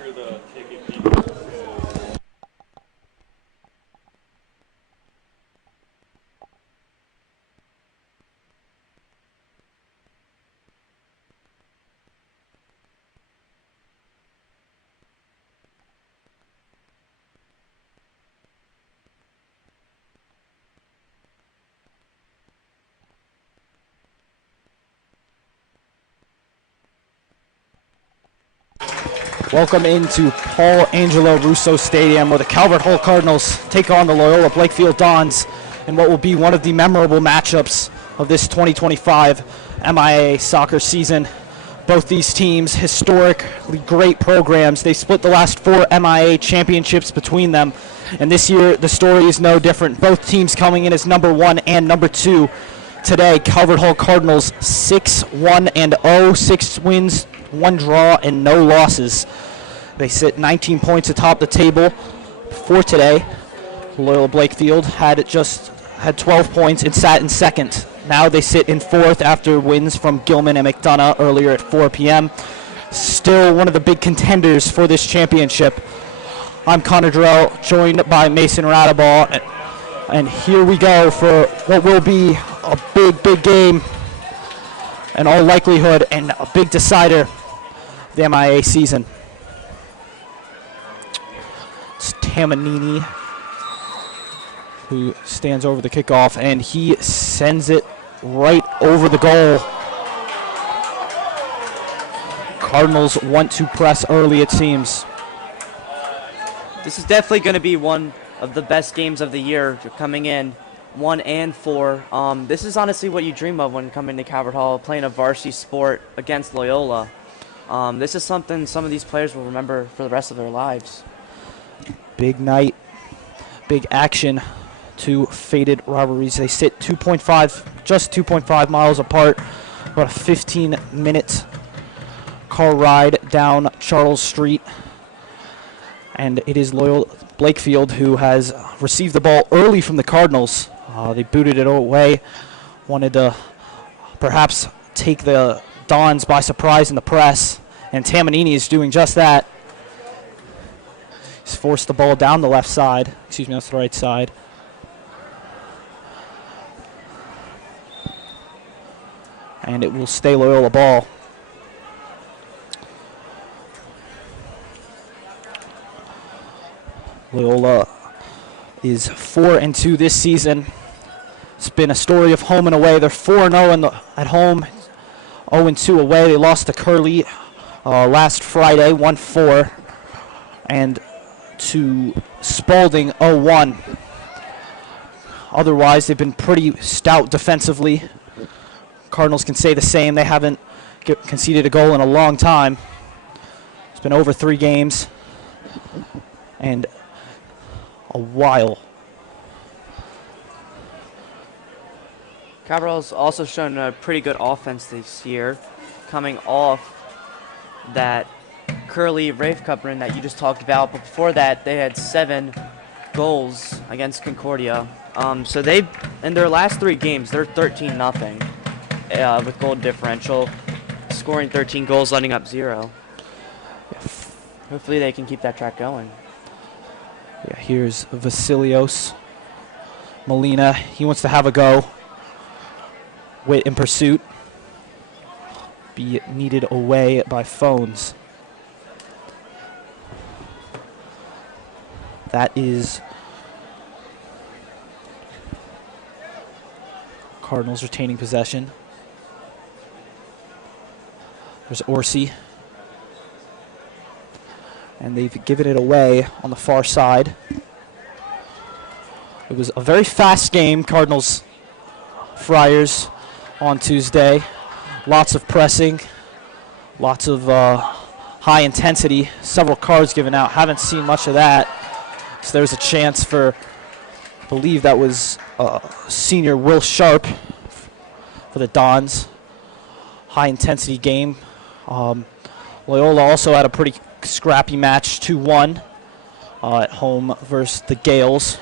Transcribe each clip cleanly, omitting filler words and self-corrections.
sure the ticket people. Welcome into Paul Angelo Russo Stadium, where the Calvert Hall Cardinals take on the Loyola Blakefield Dons in what will be one of the memorable matchups of this 2025 MIAA soccer season. Both these teams, historically great programs. They split the last 4 MIAA championships between them, and this year the story is no different. Both teams coming in as number 1 and number 2 today. Calvert Hall Cardinals 6-1-0, 6 wins, 1 draw, and no losses. They sit 19 points atop the table for today. Loyola Blakefield had 12 points and sat in second. Now they sit in 4th after wins from Gilman and McDonough earlier at 4 p.m. Still one of the big contenders for this championship. I'm Connor Durrell, joined by Mason Radaball, and here we go for what will be a big game in all likelihood and a big decider of the MIAA season. It's Tamanini who stands over the kickoff, and he sends it right over the goal. Cardinals want to press early, it seems. This is definitely going to be one of the best games of the year. You're coming in 1 and 4. This is honestly what you dream of when coming to Calvert Hall, playing a varsity sport against Loyola. This is something some of these players will remember for the rest of their lives. Big night, big action, 2 fated rivalries. They sit just 2.5 miles apart, about a 15-minute car ride down Charles Street. And it is Loyola Blakefield who has received the ball early from the Cardinals. They booted it away, wanted to perhaps take the Dons by surprise in the press, and Tamanini is doing just that. He's forced the ball down the left side. Excuse me, that's the right side. And it will stay Loyola ball. Loyola is 4-2 this season. It's been a story of home and away. They're 4-0 at home, 0-2 away. They lost to Curly last Friday, 1-4, and to Spalding, 0-1. Otherwise, they've been pretty stout defensively. Cardinals can say the same. They haven't conceded a goal in a long time. It's been over 3 games and a while. Calvert's also shown a pretty good offense this year, coming off that Curly Rafe Cup run that you just talked about. But before that, they had 7 goals against Concordia. So they, in their last 3 games, they're 13-0 with goal differential, scoring 13 goals, letting up 0. Hopefully they can keep that track going. Yeah, here's Vasilios Molina. He wants to have a go. Wait in pursuit. Be needed away by Phones. That is Cardinals retaining possession. There's Orsi. And they've given it away on the far side. It was a very fast game, Cardinals Friars on Tuesday. Lots of pressing, lots of high intensity, several cards given out. Haven't seen much of that. So there's a chance for, I believe that was senior Will Sharp for the Dons. High intensity game. Loyola also had a pretty scrappy match, 2-1 at home versus the Gales.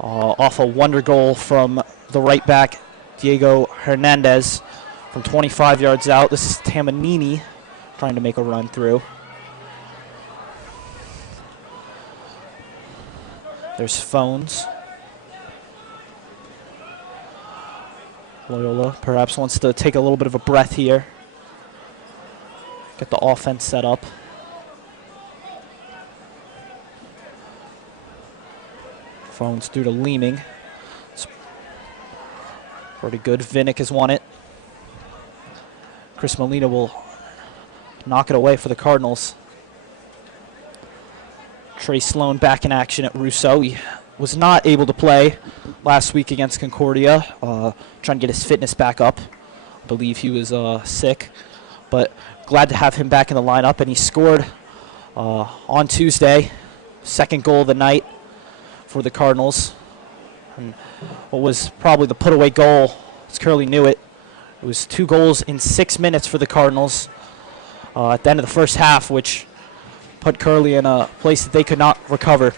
Off a wonder goal from the right back, Diego Hernandez, from 25 yards out. This is Tamanini trying to make a run through. There's phones. Loyola perhaps wants to take a little bit of a breath here. Get the offense set up. Phones through to Leeming. It's pretty good. Vinnick has won it. Chris Molina will knock it away for the Cardinals. Trey Sloan back in action at Rousseau. He was not able to play last week against Concordia, trying to get his fitness back up. I believe he was sick, but glad to have him back in the lineup, and he scored on Tuesday, second goal of the night for the Cardinals. And what was probably the put-away goal, as Curley knew it, it was 2 goals in 6 minutes for the Cardinals at the end of the first half, which put Curley in a place that they could not recover.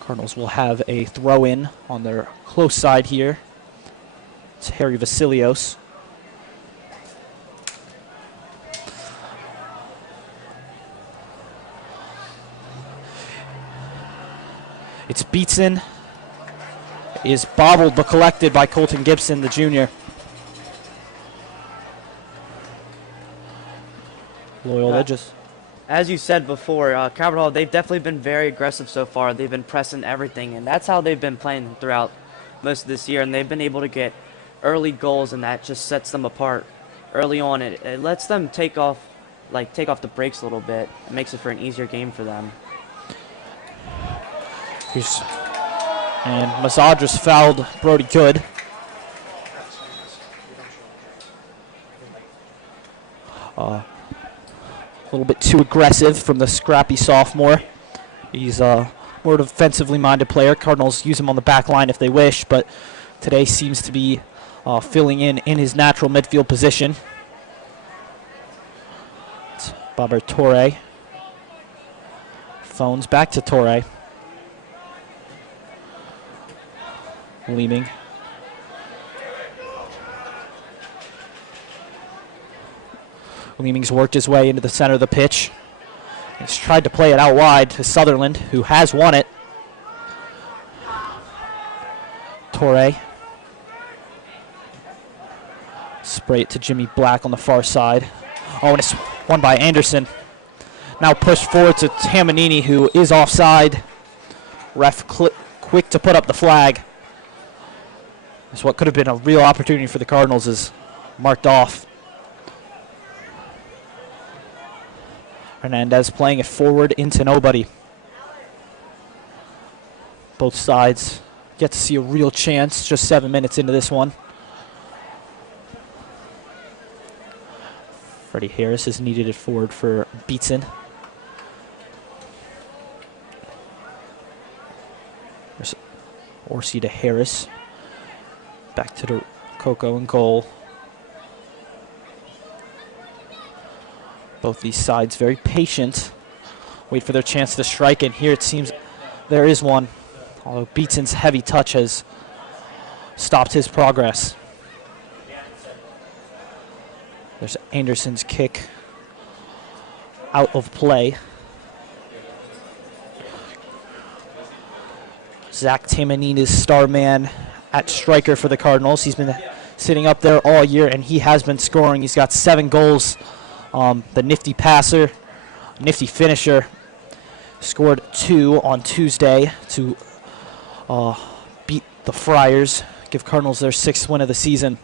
Cardinals will have a throw-in on their close side here. It's Harry Vasilios. It's Beatson. Is bobbled but collected by Colton Gibson, the junior. Loyola just... As you said before, Calvert Hall, they've definitely been very aggressive so far. They've been pressing everything, and that's how they've been playing throughout most of this year, and they've been able to get early goals, and that just sets them apart early on. It lets them take off the brakes a little bit. It makes it for an easier game for them. And Mazadras fouled Brody Good. A little bit too aggressive from the scrappy sophomore. He's a more defensively minded player. Cardinals use him on the back line if they wish, but today seems to be filling in his natural midfield position. It's Baber Torre. Phones back to Torre. Leeming. Leeming's worked his way into the center of the pitch. He's tried to play it out wide to Sutherland, who has won it. Torre. Spray it to Jimmy Black on the far side. Oh, and it's won by Anderson. Now pushed forward to Tamanini, who is offside. Ref quick to put up the flag. This what could have been a real opportunity for the Cardinals is marked off. Hernandez playing it forward into nobody. Both sides get to see a real chance just 7 minutes into this one. Freddie Harris has needed it forward for Beatson. There's Orsi to Harris. Back to the Coco and goal. Both these sides very patient. Wait for their chance to strike, and here it seems there is one. Although Beatson's heavy touch has stopped his progress. There's Anderson's kick out of play. Zach Tamanini's star man at striker for the Cardinals. He's been sitting up there all year, and he has been scoring. He's got 7 goals. The nifty passer, nifty finisher, scored 2 on Tuesday to beat the Friars, give Cardinals their 6th win of the season.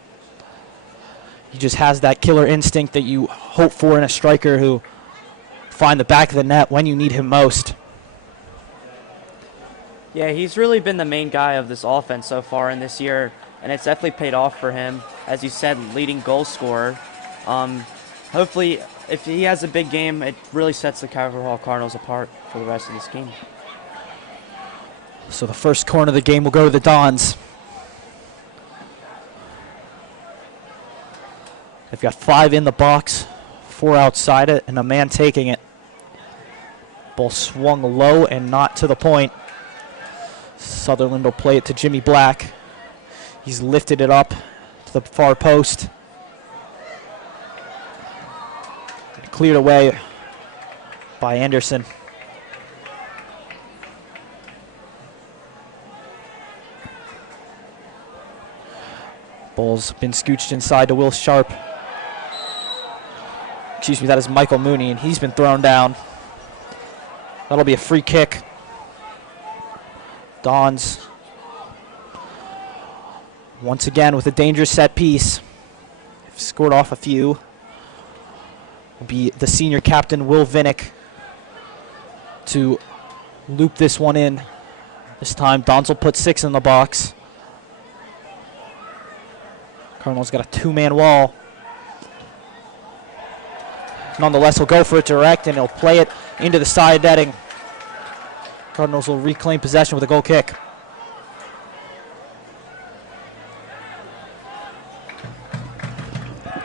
He just has that killer instinct that you hope for in a striker who find the back of the net when you need him most. Yeah, he's really been the main guy of this offense so far in this year, and it's definitely paid off for him. As you said, leading goal scorer. Hopefully, if he has a big game, it really sets the Calvert Hall Cardinals apart for the rest of this game. So the first corner of the game will go to the Dons. They've got 5 in the box, 4 outside it, and a man taking it. Ball swung low and not to the point. Sutherland will play it to Jimmy Black. He's lifted it up to the far post. Cleared away by Anderson. Ball's been scooched inside to Will Sharp. Excuse me, that is Michael Mooney, and he's been thrown down. That'll be a free kick. Dons once again with a dangerous set piece. Scored off a few. Will be the senior captain, Will Vinnick, to loop this one in. This time, Dons will put 6 in the box. Cardinals got a 2-man wall. Nonetheless, he'll go for it direct, and he'll play it into the side netting. Cardinals will reclaim possession with a goal kick.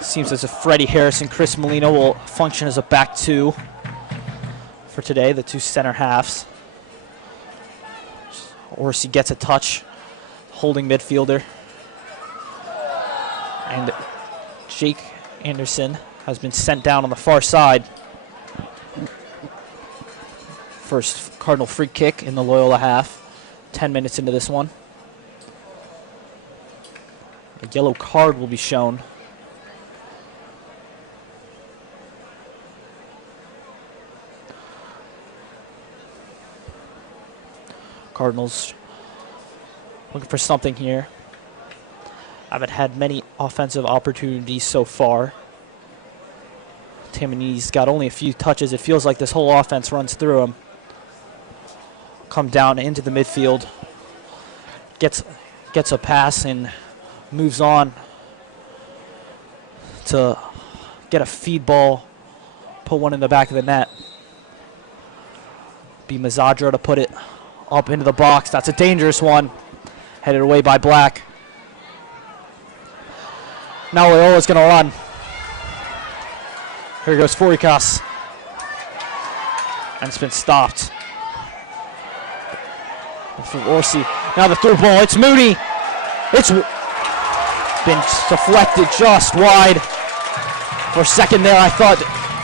Seems as if Freddie Harris and Chris Molina will function as a back two for today, the two center halves. Orsi gets a touch, holding midfielder. And Jake Anderson has been sent down on the far side. First Cardinal free kick in the Loyola half. 10 minutes into this one. A yellow card will be shown. Cardinals looking for something here. Haven't had many offensive opportunities so far. Tamanini's got only a few touches. It feels like this whole offense runs through him. Come down into the midfield. Gets a pass and moves on to get a feed ball. Put one in the back of the net. Be Mazzadra to put it up into the box. That's a dangerous one. Headed away by Black. Now Loyola's going to run. Here goes Forikas. And it's been stopped. From Orsi. Now the through ball. It's Mooney. It's been deflected just wide. For a second there, I thought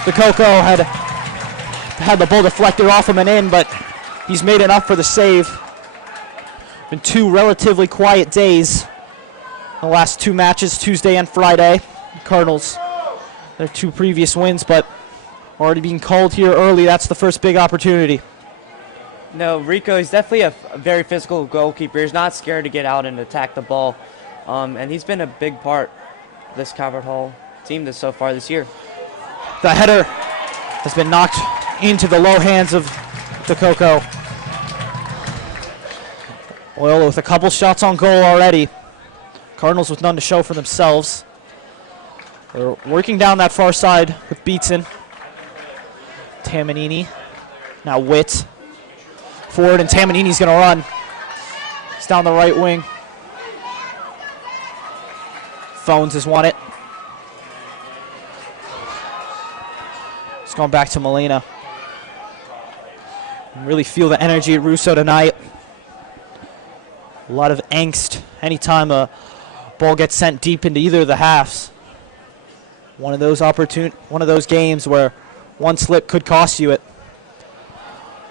the Coco had the ball deflected off him and in, but he's made enough for the save. Been two relatively quiet days. The last two matches, Tuesday and Friday. Cardinals, their two previous wins, but already being called here early. That's the first big opportunity. No, Rico is definitely a very physical goalkeeper. He's not scared to get out and attack the ball. And he's been a big part of this Calvert Hall team so far this year. The header has been knocked into the low hands of the Coco. Loyola with a couple shots on goal already. Cardinals with none to show for themselves. They're working down that far side with Beatson. Tamanini. Now Witt. Forward, and Tamanini's going to run. He's down the right wing. Phones has won it. It's going back to Molina. Really feel the energy at Russo tonight. A lot of angst anytime a ball gets sent deep into either of the halves. One of those games where one slip could cost you it.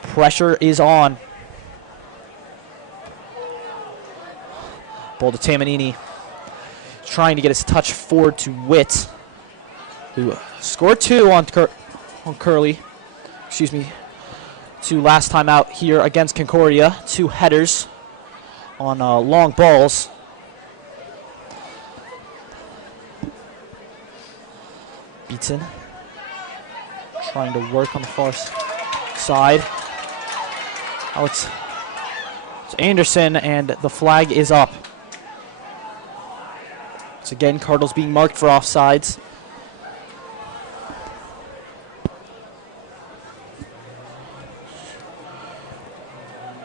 Pressure is on. Ball to Tamanini. Trying to get his touch forward to Witt, who scored two on Curley. Excuse me. Two last time out here against Concordia. Two headers on long balls. Beaton trying to work on the far side. Oh, it's Anderson, and the flag is up. Once again, Cardinals being marked for offsides.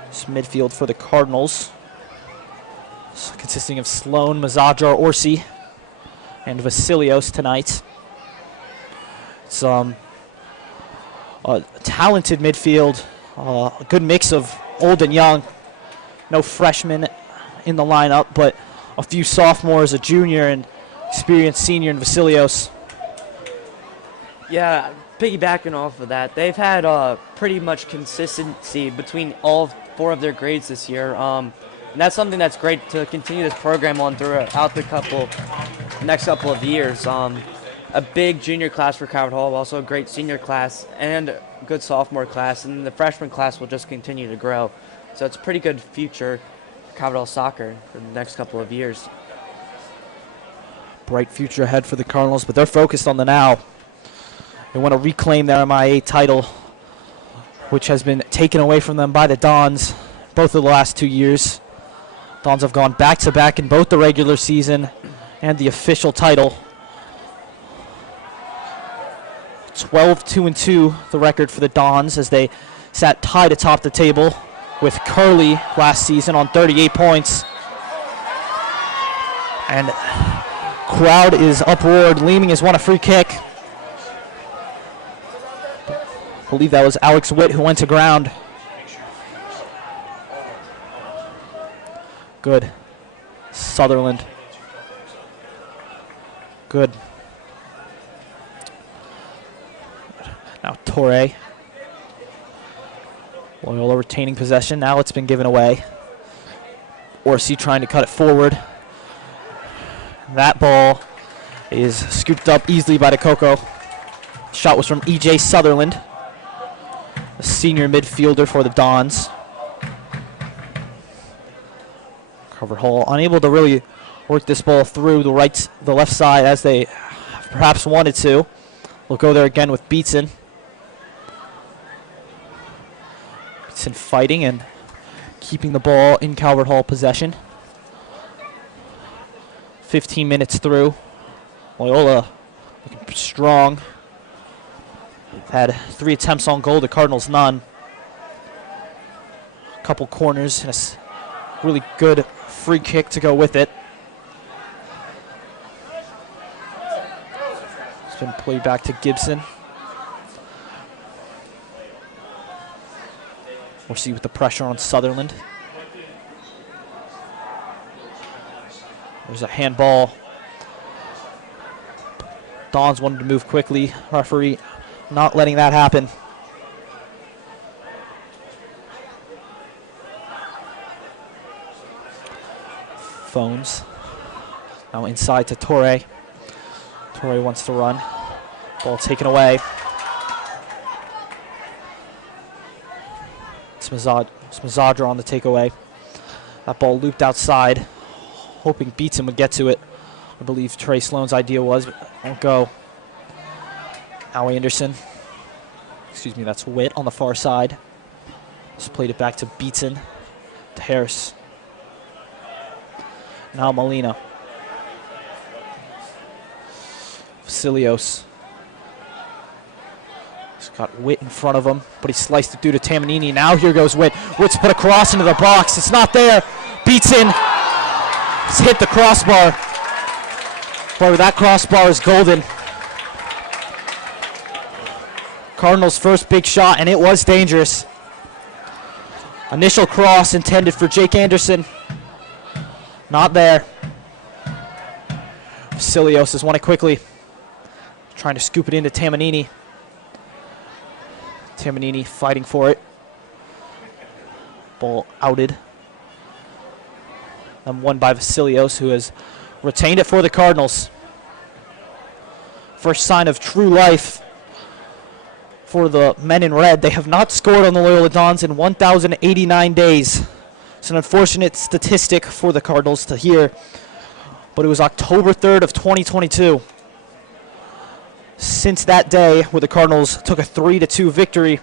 This midfield for the Cardinals, consisting of Sloan, Mazzadra, Orsi, and Vasilios tonight. It's a talented midfield, a good mix of old and young. No freshmen in the lineup, but a few sophomores, a junior, and experienced senior in Vasilios. Yeah, piggybacking off of that, they've had pretty much consistency between all four of their grades this year. And that's something that's great to continue this program on throughout the next couple of years. A big junior class for Calvert Hall, also a great senior class and a good sophomore class, and the freshman class will just continue to grow. So it's a pretty good future for Calvert Hall soccer for the next couple of years. Bright future ahead for the Cardinals, but they're focused on the now. They want to reclaim their MIA title, which has been taken away from them by the Dons both of the last 2 years. Dons have gone back-to-back in both the regular season and the official title. 12-2-2, the record for the Dons, as they sat tied atop the table with Curley last season on 38 points. And crowd is uproared. Leeming has won a free kick. I believe that was Alex Witt who went to ground. Good. Sutherland. Good. Now Torre. Loyola retaining possession. Now it's been given away. Orsi trying to cut it forward. That ball is scooped up easily by the Coco. Shot was from E.J. Sutherland, a senior midfielder for the Dons. Calvert Hall unable to really work this ball through the left side as they perhaps wanted to. We'll go there again with Beatson. Beatson fighting and keeping the ball in Calvert Hall possession. 15 minutes through. Loyola looking strong. Had 3 attempts on goal, the Cardinals none. A couple corners and a really good free kick to go with it. It's been played back to Gibson. We'll see with the pressure on Sutherland. There's a handball. Dons wanted to move quickly. Referee not letting that happen. Phones. Now inside to Torre. Torre wants to run. Ball taken away. Smazadra on the takeaway. That ball looped outside. Hoping Beatson would get to it. I believe Trey Sloan's idea was, but won't go. Howie Anderson. Excuse me, that's Witt on the far side. Just played it back to Beatson. To Harris. Now Molina. Vasilios. He's got Witt in front of him, but he sliced it through to Tamanini. Now here goes Witt. Witt's put a cross into the box. It's not there. Beatson. It's hit the crossbar. Boy, that crossbar is golden. Cardinals' first big shot, and it was dangerous. Initial cross intended for Jake Anderson. Not there. Vasilios has won it quickly. Trying to scoop it into Tamanini. Tamanini fighting for it. Ball outed. And won by Vasilios, who has retained it for the Cardinals. First sign of true life for the men in red. They have not scored on the Loyola Dons in 1,089 days. It's an unfortunate statistic for the Cardinals to hear, but it was October 3rd of 2022. Since that day, where the Cardinals took a 3-2 victory,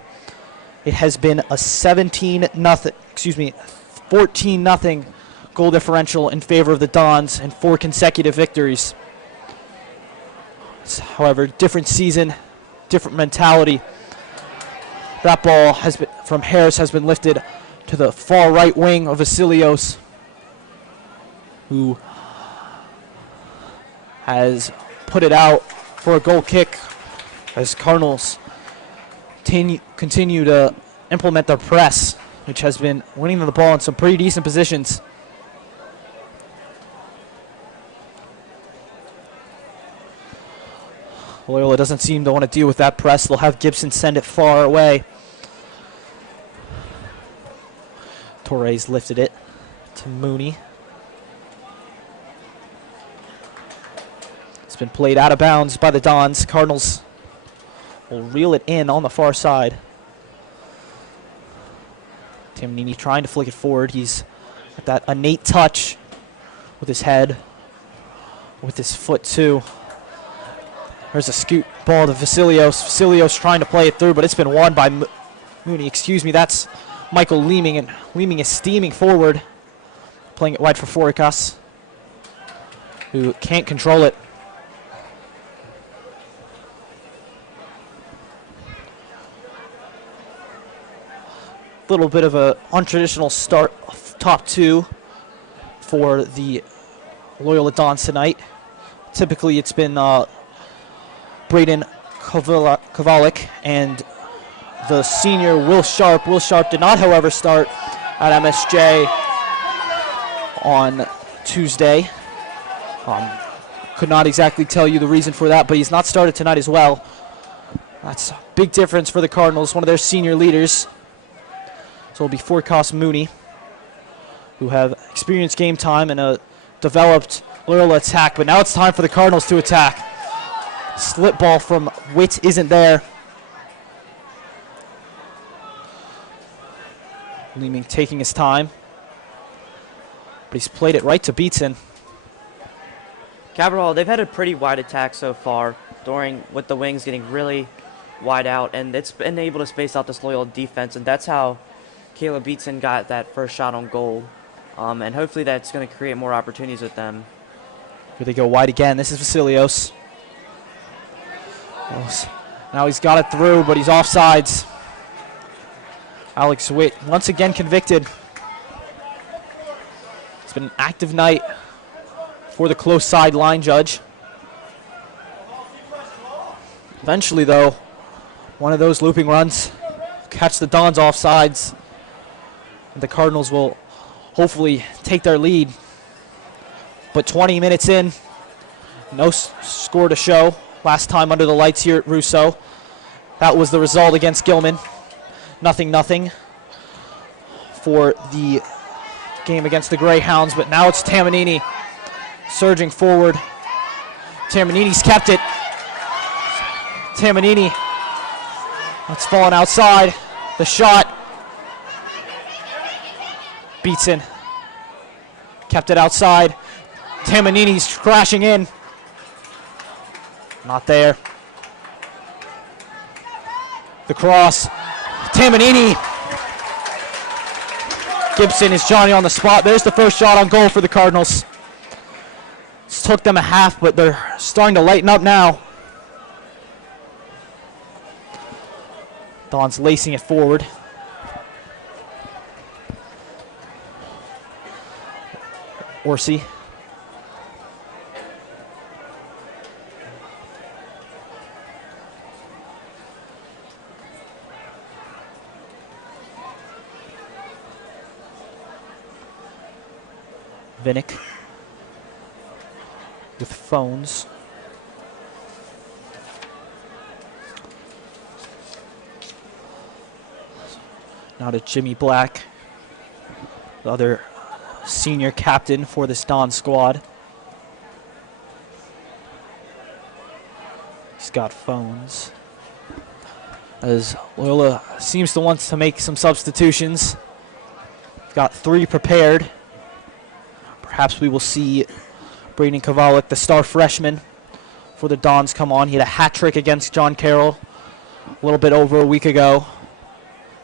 it has been a 14-0 goal differential in favor of the Dons and 4 consecutive victories. However, different season, different mentality. That ball from Harris has been lifted to the far right wing of Vasilios, who has put it out for a goal kick as Cardinals continue to implement their press, which has been winning the ball in some pretty decent positions. Loyola doesn't seem to want to deal with that press. They'll have Gibson send it far away. Torres lifted it. to Mooney. It's been played out of bounds by the Dons. Cardinals will reel it in on the far side. Tamanini trying to flick it forward. He's got that innate touch with his head, with his foot too. There's a scoot ball to Vasilios. Vasilios trying to play it through, but it's been won by Mooney. Excuse me, that's Michael Leeming, and Leeming is steaming forward, playing it wide for Forecas, who can't control it. Little bit of a untraditional start, top two for the Loyola Dons tonight. Typically, it's been Braden Kovalik and the senior Will Sharp. Will Sharp did not, however, start at MSJ on Tuesday. Could not exactly tell you the reason for that, but he's not started tonight as well. That's a big difference for the Cardinals, one of their senior leaders. So it'll be Forecast Mooney, who have experienced game time and a developed Loyola attack, but now it's time for the Cardinals to attack. Slip ball from Witt isn't there. Leeming taking his time, but he's played it right to Beatson. Cabral Hall, they've had a pretty wide attack so far, with the wings getting really wide out, and it's been able to space out this Loyola defense, and that's how Caleb Beatson got that first shot on goal. And hopefully that's going to create more opportunities with them. Here they go wide again. This is Vasilios. Now he's got it through, but he's offsides. Alex Witt once again convicted. It's been an active night for the close side line judge. Eventually, though, one of those looping runs catch the Dons offsides. The Cardinals will hopefully take their lead. But 20 minutes in, no score to show. Last time under the lights here at Russo. That was the result against Gilman. 0-0 for the game against the Greyhounds. But now it's Tamanini surging forward. Tamanini's kept it. Tamanini. It's fallen outside. The shot. Beatson kept it outside. Tamanini's crashing in. Not there. The cross. Tamanini. Gibson is Johnny on the spot. There's the first shot on goal for the Cardinals. It took them a half, but they're starting to lighten up now. Don's lacing it forward. Orsi. Vinnick with phones. Now to Jimmy Black, the other senior captain for this Don squad. He's got phones. As Loyola seems to want to make some substitutions. Got 3 prepared. Perhaps we will see Braden Kovalik, the star freshman for the Dons, come on. He had a hat trick against John Carroll a little bit over a week ago.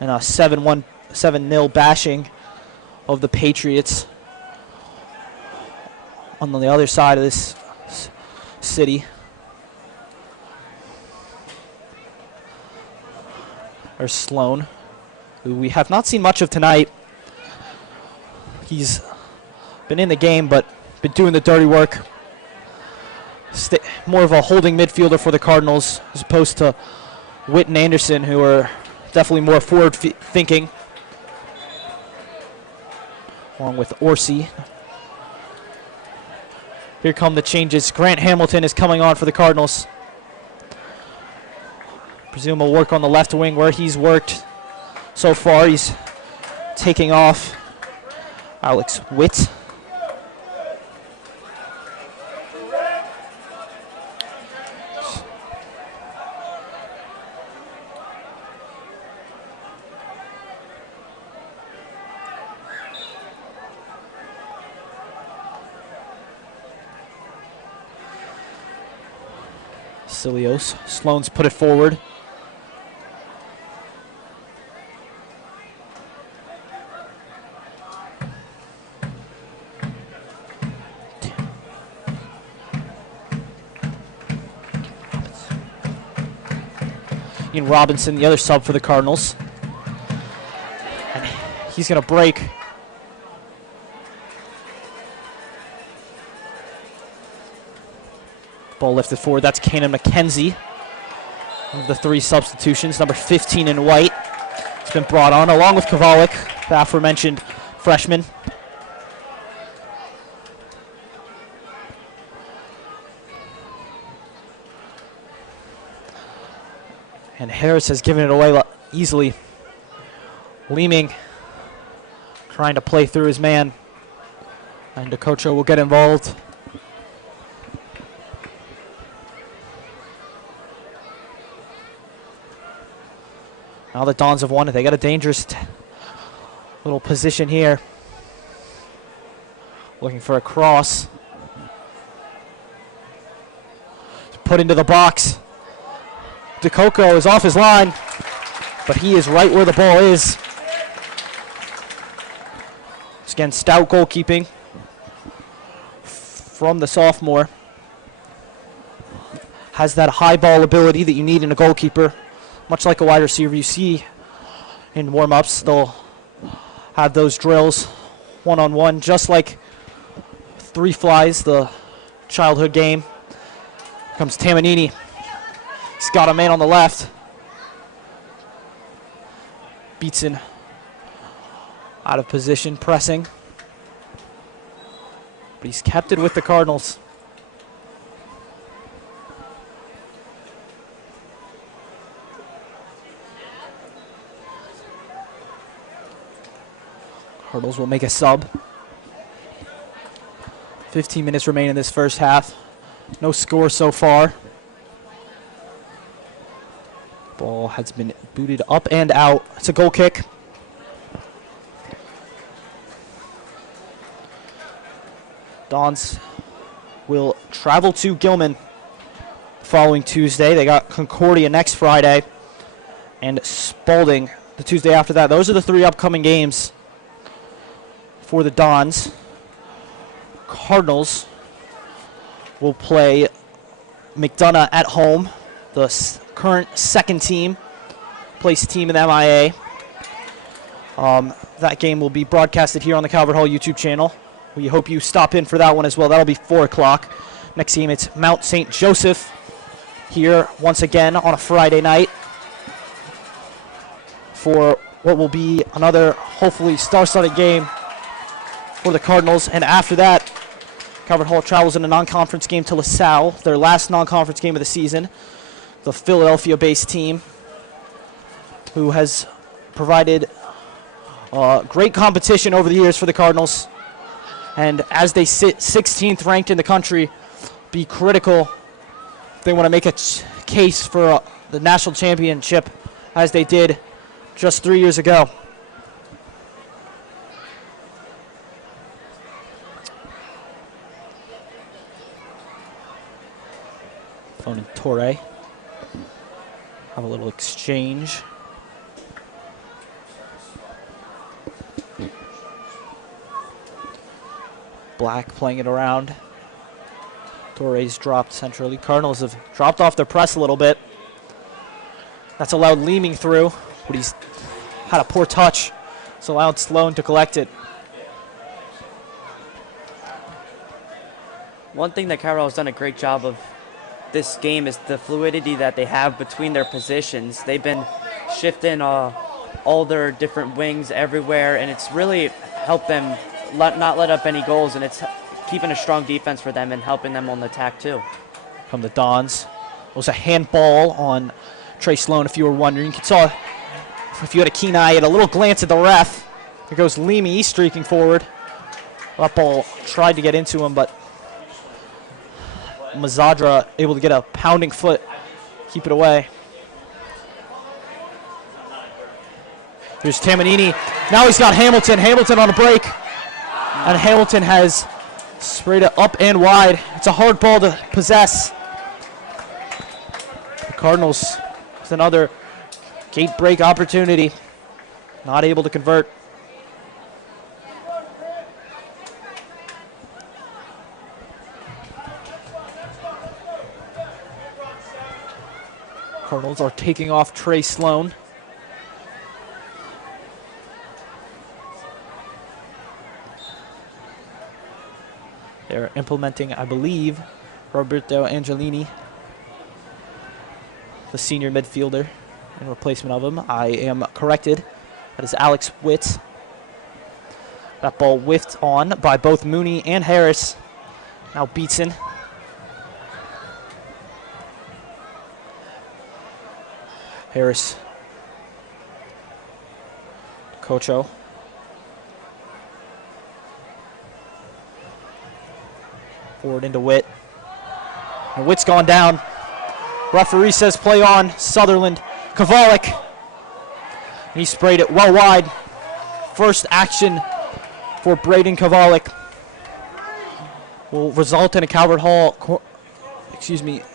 And a 7-0 bashing of the Patriots on the other side of this city. There's Sloan, who we have not seen much of tonight. He's been in the game, but been doing the dirty work. More of a holding midfielder for the Cardinals, as opposed to Witt and Anderson, who are definitely more forward thinking. Along with Orsi. Here come the changes. Grant Hamilton is coming on for the Cardinals. Presume he'll work on the left wing where he's worked so far. He's taking off Alex Witt. Cilios. Sloan's put it forward. Ian Robinson, the other sub for the Cardinals. And he's going to break. Ball lifted forward. That's Kanan McKenzie of the 3 substitutions. Number 15 in white. It's been brought on along with Kovalik, the aforementioned freshman. And Harris has given it away easily. Leeming trying to play through his man. And DeCocho will get involved. Now the Dons have won it. They got a dangerous little position here. Looking for a cross. Put into the box. DeCoco is off his line, but he is right where the ball is. It's again stout goalkeeping from the sophomore. Has that high ball ability that you need in a goalkeeper. Much like a wide receiver you see in warm-ups, they'll have those drills one-on-one, just like 3 Flies, the childhood game. Here comes Tamanini. He's got a man on the left. Beatson out of position, pressing. But he's kept it with the Cardinals. Cardinals will make a sub. 15 minutes remain in this first half. No score so far. Ball has been booted up and out. It's a goal kick. Dons will travel to Gilman following Tuesday. They got Concordia next Friday and Spalding the Tuesday after that. Those are the 3 upcoming games for the Dons. Cardinals will play McDonough at home, the current second place team in the MIA. That game will be broadcasted here on the Calvert Hall YouTube channel. We hope you stop in for that one as well. That'll be 4 o'clock. Next game, it's Mount St. Joseph here once again on a Friday night for what will be another, hopefully, star-studded game for the Cardinals. And after that, Calvert Hall travels in a non-conference game to LaSalle, their last non-conference game of the season. The Philadelphia-based team who has provided great competition over the years for the Cardinals. And as they sit 16th ranked in the country, be critical if they want to make a case for the national championship as they did just 3 years ago. Phone and Torre have a little exchange. Black playing it around. Torres dropped centrally. Cardinals have dropped off their press a little bit. That's allowed Leeming through, but he's had a poor touch. It's allowed Sloan to collect it. One thing that Calvert has done a great job of this game is the fluidity that they have between their positions. They've been shifting all their different wings everywhere, and it's really helped them not let up any goals, and it's keeping a strong defense for them and helping them on the attack too. From the Dons. It was a handball on Trey Sloan, if you were wondering. You saw, if you had a keen eye, had a little glance at the ref. Here goes Leamy streaking forward. That ball tried to get into him, but Mazadra able to get a pounding foot, keep it away. Here's Tamanini. Now he's got Hamilton. Hamilton on a break. And Hamilton has sprayed it up and wide. It's a hard ball to possess. The Cardinals with another gate break opportunity. Not able to convert. Cardinals are taking off Trey Sloan. They're implementing, I believe, Roberto Angelini, the senior midfielder, in replacement of him. I am corrected. That is Alex Witt. That ball whiffed on by both Mooney and Harris. Now Beatson. Harris. Cocho. Forward into Witt. And Witt's gone down. Referee says play on. Sutherland. Kovalik. He sprayed it well wide. First action for Braden Kovalik will result in a Calvert Hall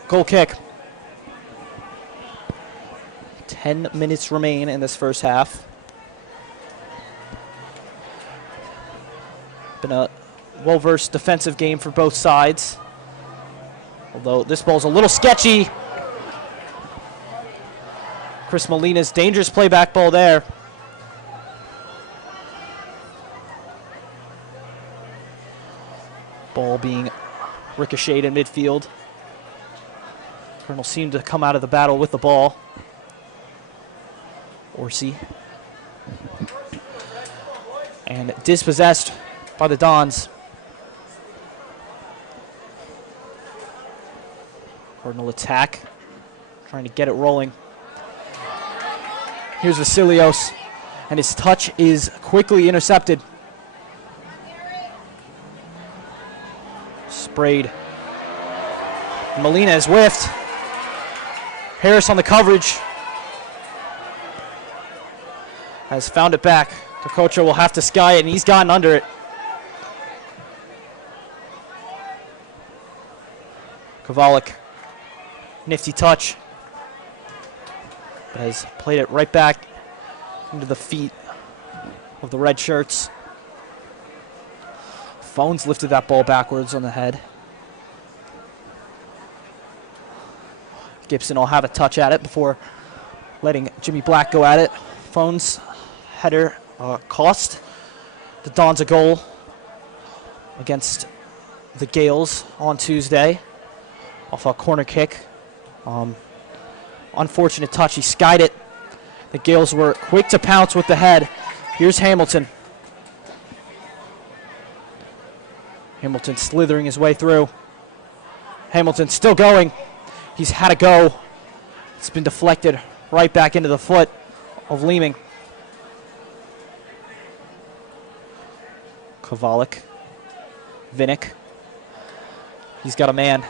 goal kick. 10 minutes remain in this first half. Been a well-versed defensive game for both sides. Although this ball's a little sketchy. Chris Molina's dangerous playback ball there. Ball being ricocheted in midfield. Colonel seemed to come out of the battle with the ball. Orsi. And dispossessed by the Dons. Cardinal attack. Trying to get it rolling. Here's Vasilios. And his touch is quickly intercepted. Sprayed. Molina is whiffed. Harris on the coverage. Has found it back. Tokocha will have to sky it, and he's gotten under it. Kovalik. Nifty touch. But has played it right back into the feet of the red shirts. Phones lifted that ball backwards on the head. Gibson will have a touch at it before letting Jimmy Black go at it. Phones header cost the Dons a goal against the Gales on Tuesday off a corner kick. Unfortunate touch. He skied it. The Gales were quick to pounce with the head. Here's Hamilton. Hamilton slithering his way through. Hamilton still going. He's had a go. It's been deflected right back into the foot of Leeming. Kovalik. Vinnick. He's got a man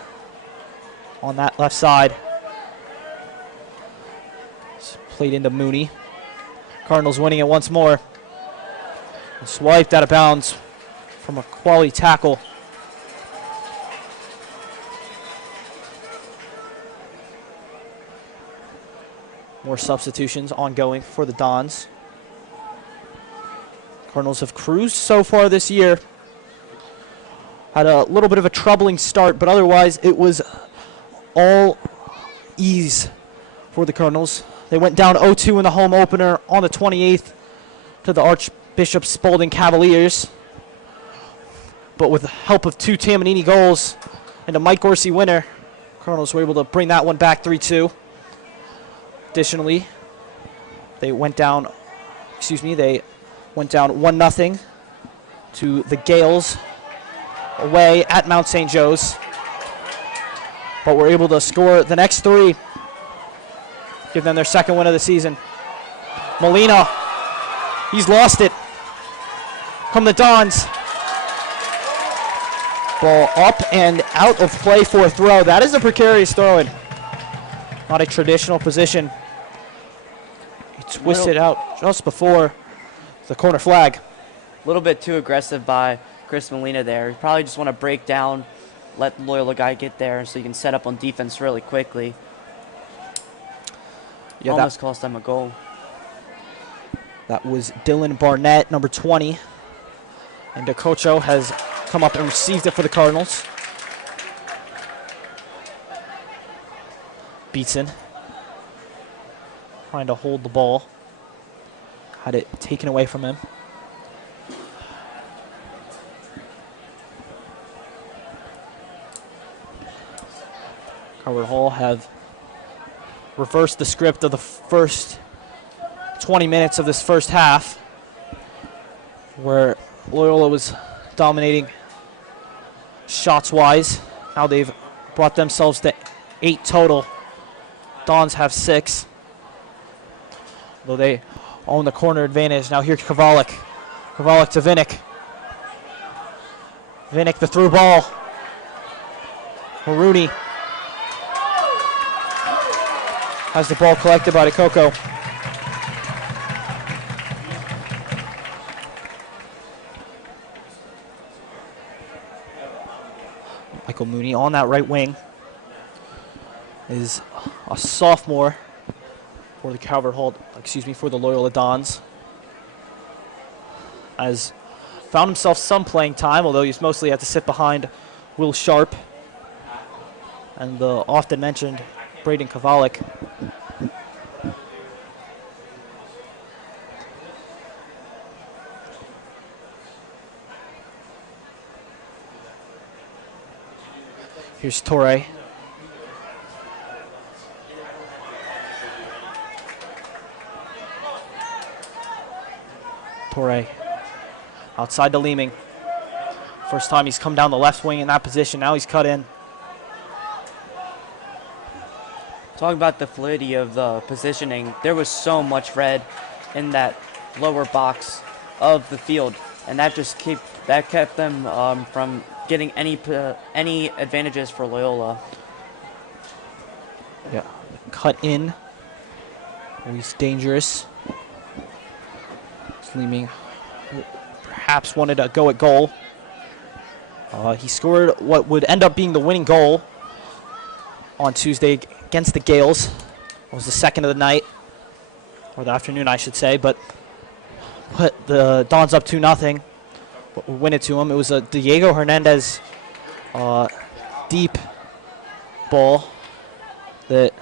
on that left side. It's played into Mooney. Cardinals winning it once more. Swiped out of bounds from a quality tackle. More substitutions ongoing for the Dons. Cardinals have cruised so far this year. Had a little bit of a troubling start, but otherwise it was all ease for the Cardinals. They went down 0-2 in the home opener on the 28th to the Archbishop Spalding Cavaliers. But with the help of two Tamanini goals and a Mike Orsi winner, Cardinals were able to bring that one back 3-2. Additionally, they went down 1-0 to the Gales away at Mount St. Joe's. But were able to score the next three, give them their second win of the season. Molina, he's lost it. Come the Dons. Ball up and out of play for a throw. That is a precarious throw-in. Not a traditional position. He twisted out just before the corner flag. A little bit too aggressive by Chris Molina there. You probably just want to break down, let the Loyola guy get there so you can set up on defense really quickly. Yeah, almost cost them a goal. That was Dylan Barnett, number 20. And DeCocho has come up and received it for the Cardinals. Beatson trying to hold the ball. Had it taken away from him. Calvert Hall have reversed the script of the first 20 minutes of this first half, where Loyola was dominating shots-wise. Now they've brought themselves to 8 total. Dons have 6. Though they own the corner advantage. Now here's Kovalik. Kovalik to Vinnick. Vinnick the through ball. Marooney has the ball collected by DeCoco. Michael Mooney on that right wing is a sophomore for the for the Loyola Dons. Has found himself some playing time, although he's mostly had to sit behind Will Sharp and the often mentioned Braden Kovalik. Here's Torre. Torre outside to Leeming. First time he's come down the left wing in that position. Now he's cut in. Talking about the fluidity of the positioning, there was so much red in that lower box of the field, and that just kept them from getting any advantages for Loyola. Yeah, cut in. Always dangerous. Leeming perhaps wanted to go at goal. He scored what would end up being the winning goal on Tuesday against the Gales. It was the second of the night, or the afternoon, I should say, but put the Dons up 2-0. But we win it to him. It was a Diego Hernandez deep ball that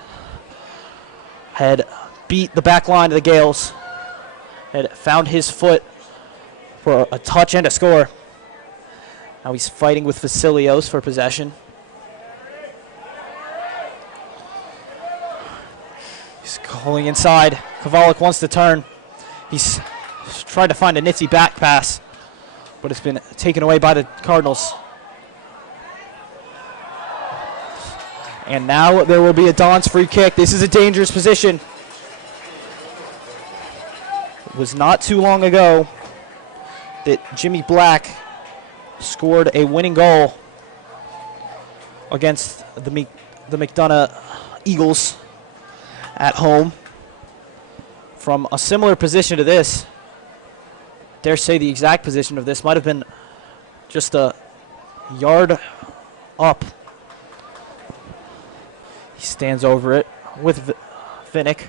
had beat the back line of the Gales. Had found his foot for a touch and a score. Now he's fighting with Vasilios for possession. He's calling inside. Kovalik wants to turn. He's tried to find a nifty back pass, but it's been taken away by the Cardinals. And now there will be a Dons free kick. This is a dangerous position. It was not too long ago that Jimmy Black scored a winning goal against the McDonough Eagles at home from a similar position to this. Dare say the exact position of this might have been just a yard up. He stands over it with Vinnick.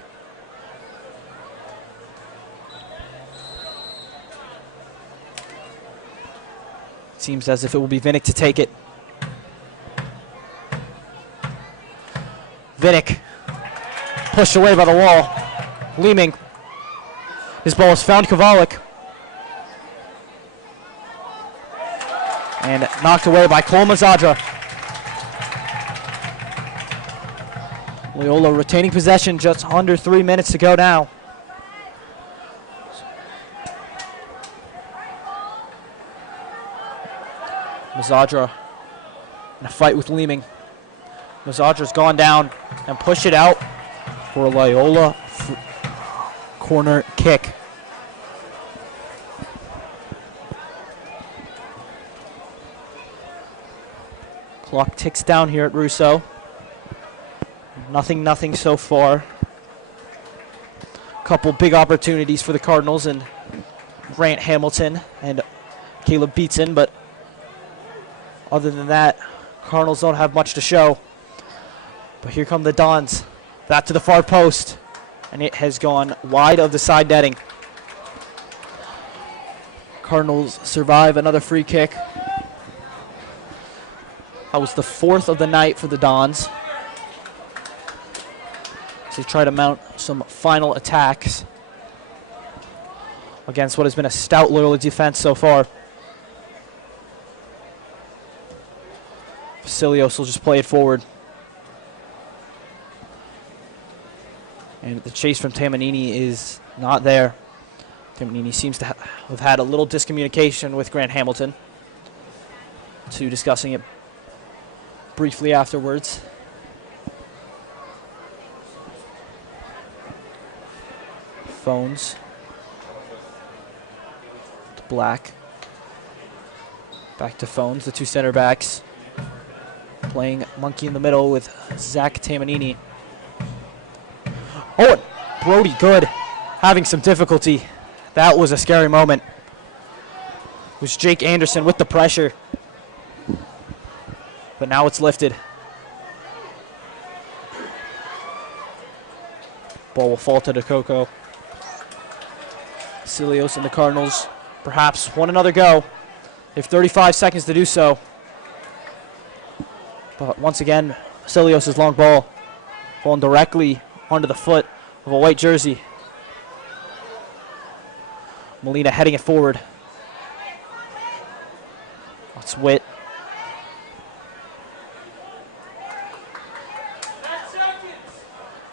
Seems as if it will be Vinnick to take it. Vinnick pushed away by the wall. Leeming. His ball has found Kovalik. And knocked away by Cole Mazadra. Loyola retaining possession, just under 3 minutes to go now. Mazadra in a fight with Leeming. Mazadra's gone down and pushed it out for a Loyola corner kick. Clock ticks down here at Russo. Nothing so far. Couple big opportunities for the Cardinals and Grant Hamilton and Caleb Beatson, but other than that, Cardinals don't have much to show. But here come the Dons. Back to the far post, and it has gone wide of the side netting. Cardinals survive another free kick. That was the fourth of the night for the Dons. To try to mount some final attacks against what has been a stout Loyola defense so far. Vasilios will just play it forward. And the chase from Tamanini is not there. Tamanini seems to have had a little discommunication with Grant Hamilton. To discussing it briefly afterwards. Phones. To Black. Back to Phones, the two center backs. Playing monkey in the middle with Zach Tamanini. Oh, and Brody Good having some difficulty. That was a scary moment. It was Jake Anderson with the pressure. But now it's lifted. Ball will fall to DeCoco. Vasilios and the Cardinals perhaps want another go. They have 35 seconds to do so. But once again, Vasilios' long ball falling directly onto the foot of a white jersey. Molina heading it forward. That's Witt.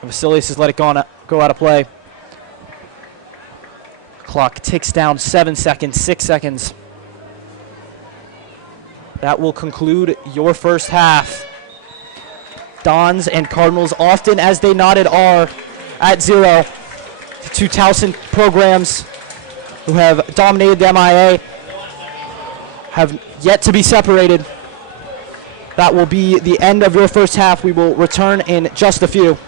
And Vasilios has let it go out of play. Clock ticks down 7 seconds, 6 seconds. That will conclude your first half. Dons and Cardinals, often as they nodded, are at 0. The two Towson programs who have dominated the MIA have yet to be separated. That will be the end of your first half. We will return in just a few.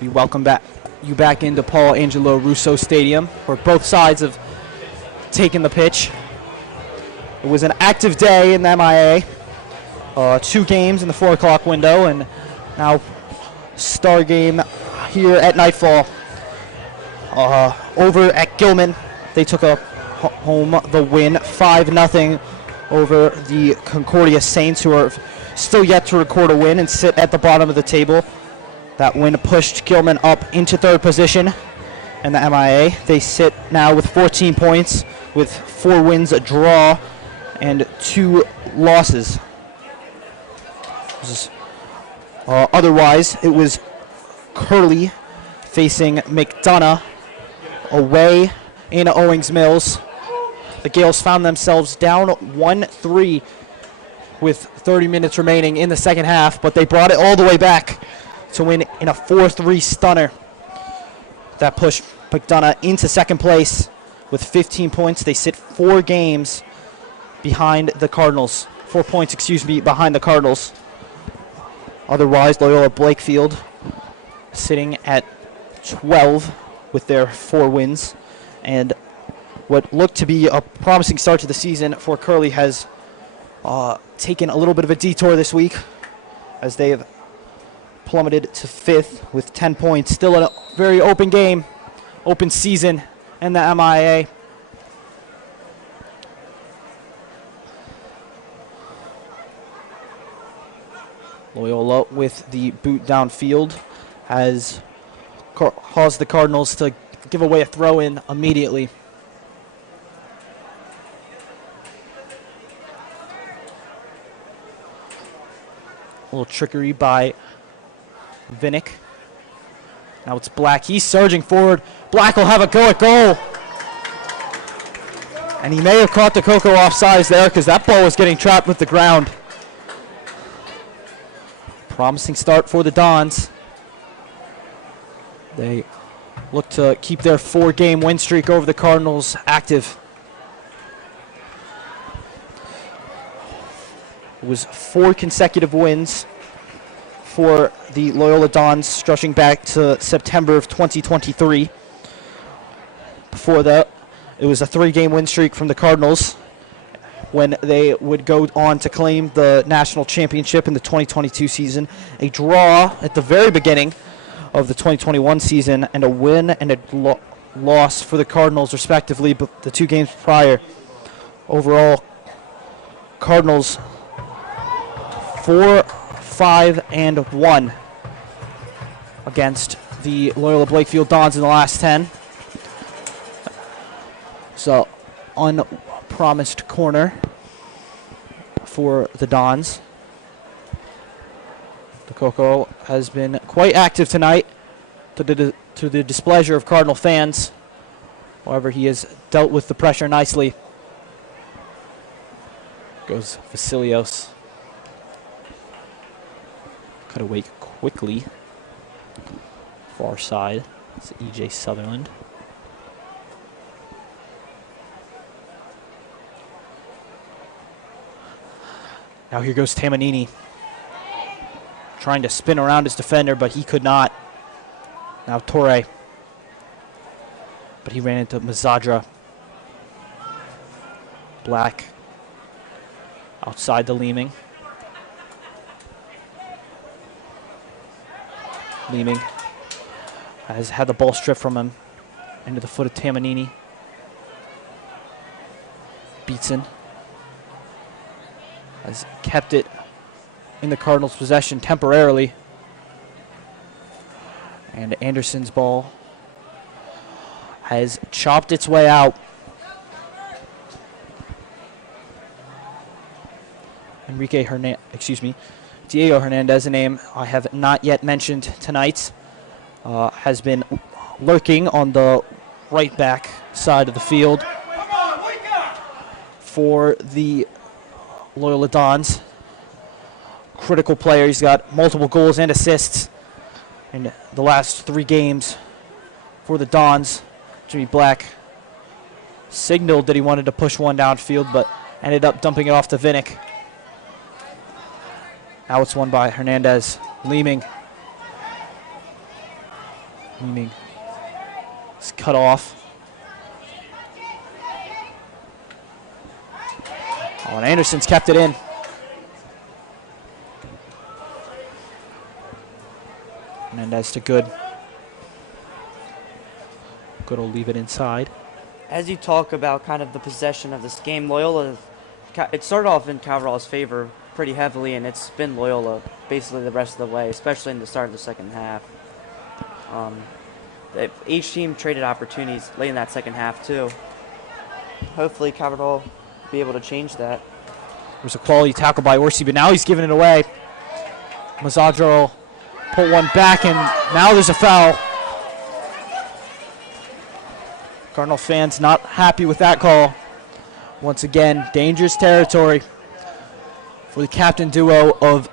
We welcome you back into Paul Angelo Russo Stadium, where both sides have taken the pitch. It was an active day in the MIA. 2 games in the 4 o'clock window, and now star game here at nightfall. Over at Gilman, they took home the win 5-0 over the Concordia Saints, who are still yet to record a win and sit at the bottom of the table. That win pushed Gilman up into 3rd position in the MIA. They sit now with 14 points, with 4 wins, a draw, and 2 losses. Otherwise, it was Curley facing McDonough away in Owings Mills. The Gales found themselves down 1-3 with 30 minutes remaining in the second half, but they brought it all the way back to win in a 4-3 stunner. That pushed McDonough into 2nd place with 15 points. They sit 4 games behind the Cardinals. 4 points, behind the Cardinals. Otherwise, Loyola Blakefield sitting at 12 with their 4 wins. And what looked to be a promising start to the season for Curley has taken a little bit of a detour this week, as they have plummeted to 5th with 10 points. Still a very open game, open season in the MIA. Loyola with the boot downfield has caused the Cardinals to give away a throw-in immediately. A little trickery by Vinnick. Now it's Black. He's surging forward. Black will have a go at goal. And he may have caught the Coco offsides there, because that ball was getting trapped with the ground. Promising start for the Dons. They look to keep their 4-game win streak over the Cardinals active. It was 4 consecutive wins for the Loyola Dons, stretching back to September of 2023. Before that, it was a 3-game win streak from the Cardinals, when they would go on to claim the national championship in the 2022 season, a draw at the very beginning of the 2021 season, and a win and a loss for the Cardinals, respectively, but the 2 games prior. Overall, Cardinals 4-5-1 against the Loyola Blakefield Dons in the last 10. So, unpromised corner for the Dons. The Coco has been quite active tonight, to the displeasure of Cardinal fans. However, he has dealt with the pressure nicely. Goes Vasilios. Cut away quickly. Far side. It's E.J. Sutherland. Now here goes Tamanini, trying to spin around his defender, but he could not. Now Torre, but he ran into Mazadra. Black outside the Leeming. Leeming has had the ball stripped from him into the foot of Tamanini. Beatson has kept it in the Cardinals' possession temporarily. And Anderson's ball has chopped its way out. Diego Hernandez, a name I have not yet mentioned tonight, has been lurking on the right back side of the field for the Loyola Dons. Critical player. He's got multiple goals and assists in the last 3 games for the Dons. Jimmy Black signaled that he wanted to push one downfield, but ended up dumping it off to Vinnick. Now it's won by Hernandez. Leeming Meaning it's cut off. Oh, and Anderson's kept it in. Mendez to Good. Good will leave it inside. As you talk about kind of the possession of this game, Loyola, it started off in Calverall's favor pretty heavily, and it's been Loyola basically the rest of the way, especially in the start of the second half. Each team traded opportunities late in that second half too. Hopefully Calverall will be able to change that. There's a quality tackle by Orsi, but now he's giving it away. Mazzadro pull one back, and now there's a foul. Cardinal fans not happy with that call. Once again, dangerous territory for the captain duo of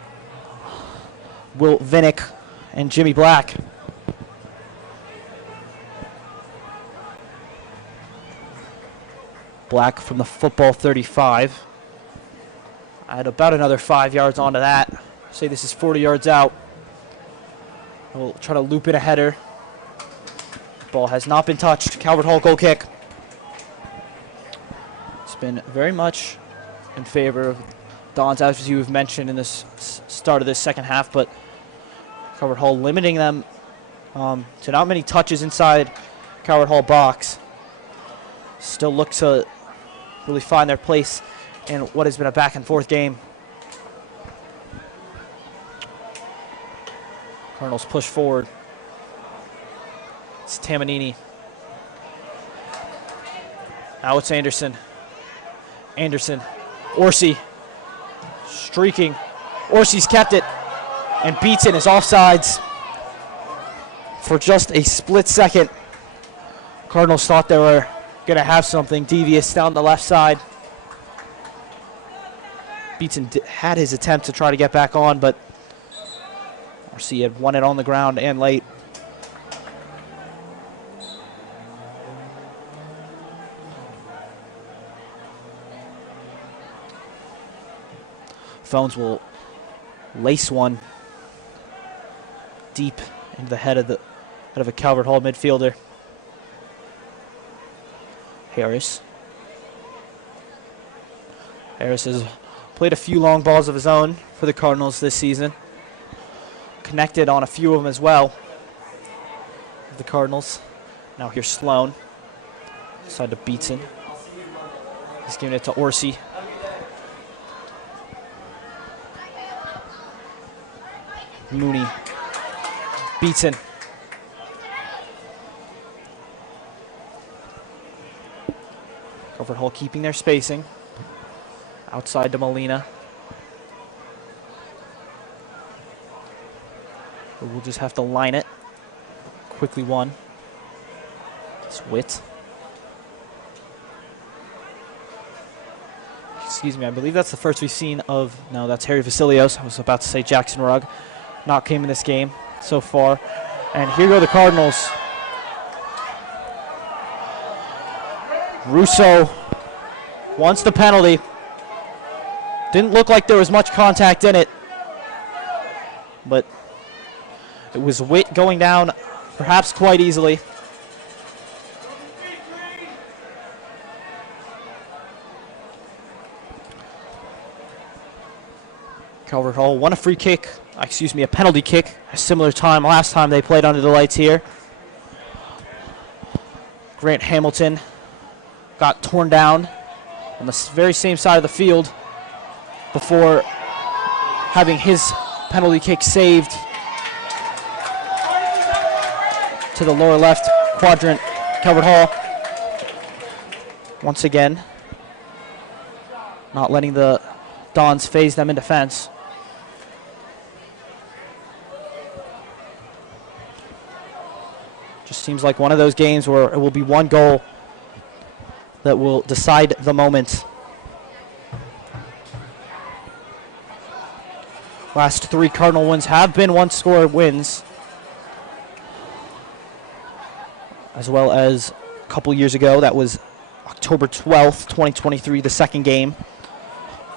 Will Vinnick and Jimmy Black. Black from the football 35. I had about another 5 yards onto that. Say this is 40 yards out. We'll try to loop in a header. Ball has not been touched. Calvert Hall goal kick. It's been very much in favor of Dons, as you have mentioned in this start of this second half, but Calvert Hall limiting them to not many touches inside Calvert Hall box. Still look to really find their place in what has been a back and forth game. Cardinals push forward. It's Tamanini. Now it's Anderson. Anderson. Orsi. Streaking. Orsi's kept it and beats in his offsides. For just a split second, Cardinals thought they were going to have something devious down the left side. Beatson had his attempt to try to get back on, but Orsi had won it on the ground and late. Phones will lace one deep into the head of a Calvert Hall midfielder. Harris. Harris has played a few long balls of his own for the Cardinals this season. Connected on a few of them as well. The Cardinals. Now here's Sloan. Side to Beatson. He's giving it to Orsi. Mooney. Beatson. Calvert Hall keeping their spacing. Outside to Molina. We'll just have to line it. Quickly won. It's Witt. Excuse me, I believe that's the first we've seen of, no, that's Harry Vasilios. I was about to say Jackson Rugg. Not came in this game so far. And here go the Cardinals. Russo wants the penalty. Didn't look like there was much contact in it. But it was Witt going down perhaps quite easily. Calvert Hall won a free kick, a penalty kick, a similar time last time they played under the lights here. Grant Hamilton got torn down on the very same side of the field before having his penalty kick saved to the lower left quadrant. Calvert Hall once again not letting the Dons phase them in defense. Just seems like one of those games where it will be one goal that will decide the moment. Last three Cardinal wins have been one-score wins, as well as a couple years ago. That was October 12th, 2023, the second game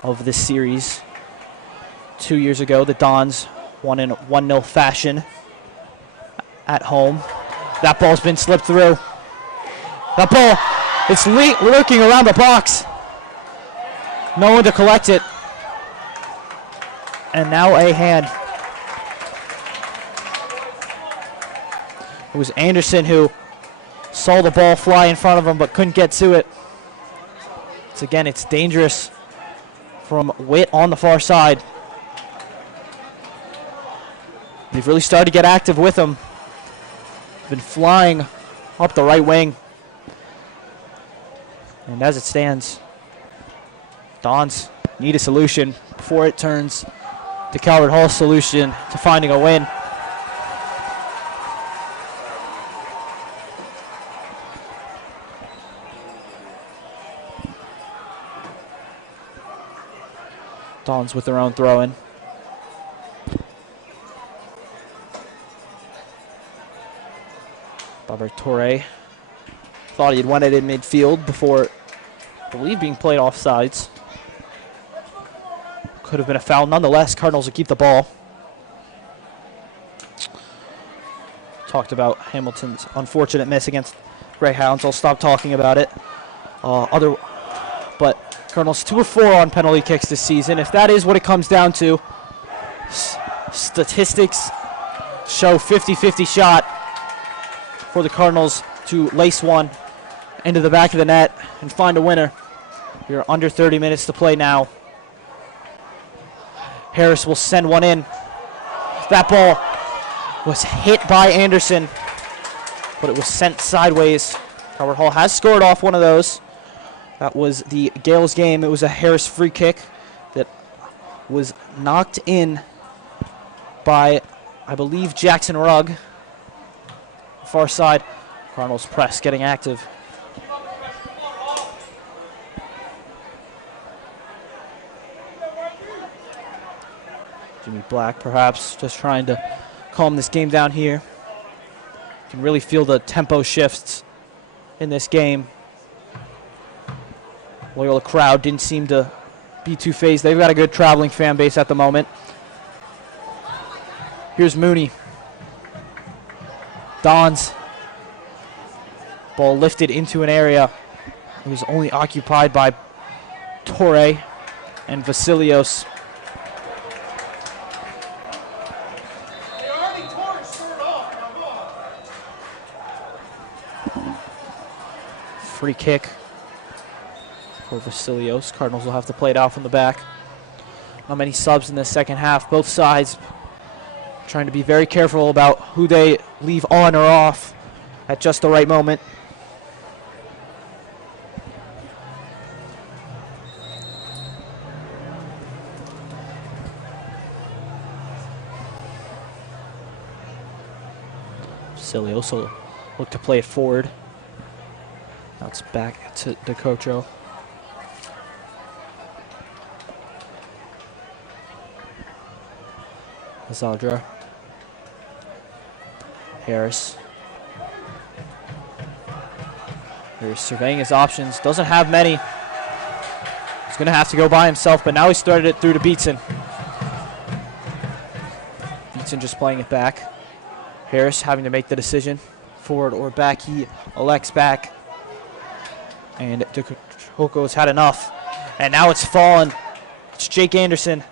of this series. 2 years ago, the Dons won in 1-0 fashion at home. That ball's been slipped through. That ball, it's lurking around the box. No one to collect it. And now a hand. It was Anderson who saw the ball fly in front of him but couldn't get to it. Again, it's dangerous from Witt on the far side. They've really started to get active with him. Been flying up the right wing. And as it stands, Dons need a solution before it turns to Calvert Hall's solution to finding a win. Dons with their own throw-in. Robert Torre thought he had won it in midfield before, I believe, being played offsides. Could have been a foul. Nonetheless, Cardinals will keep the ball. Talked about Hamilton's unfortunate miss against Greyhounds. I'll stop talking about it. But Cardinals 2 of 4 on penalty kicks this season. If that is what it comes down to, statistics show 50-50 shot for the Cardinals to lace one into the back of the net and find a winner. We're under 30 minutes to play now. Harris will send one in. That ball was hit by Anderson, but it was sent sideways. Calvert Hall has scored off one of those. That was the Gales game. It was a Harris free kick that was knocked in by, I believe, Jackson Rugg. Far side. Cardinals press getting active. Jimmy Black perhaps just trying to calm this game down here. You can really feel the tempo shifts in this game. Loyola crowd didn't seem to be too phased. They've got a good traveling fan base at the moment. Here's Mooney. Dons. Ball lifted into an area. It was only occupied by Torre and Vasilios. Free kick for Vasilios. Cardinals will have to play it out from the back. Not many subs in the second half. Both sides trying to be very careful about who they leave on or off at just the right moment. Vasilios will look to play it forward. Now it's back to DeCocho. Zadra. Harris. He's surveying his options. Doesn't have many. He's going to have to go by himself, but now he started it through to Beatson. Beatson just playing it back. Harris having to make the decision. Forward or back. He elects back. And DeCoco's had enough. And now it's fallen. It's Jake Anderson.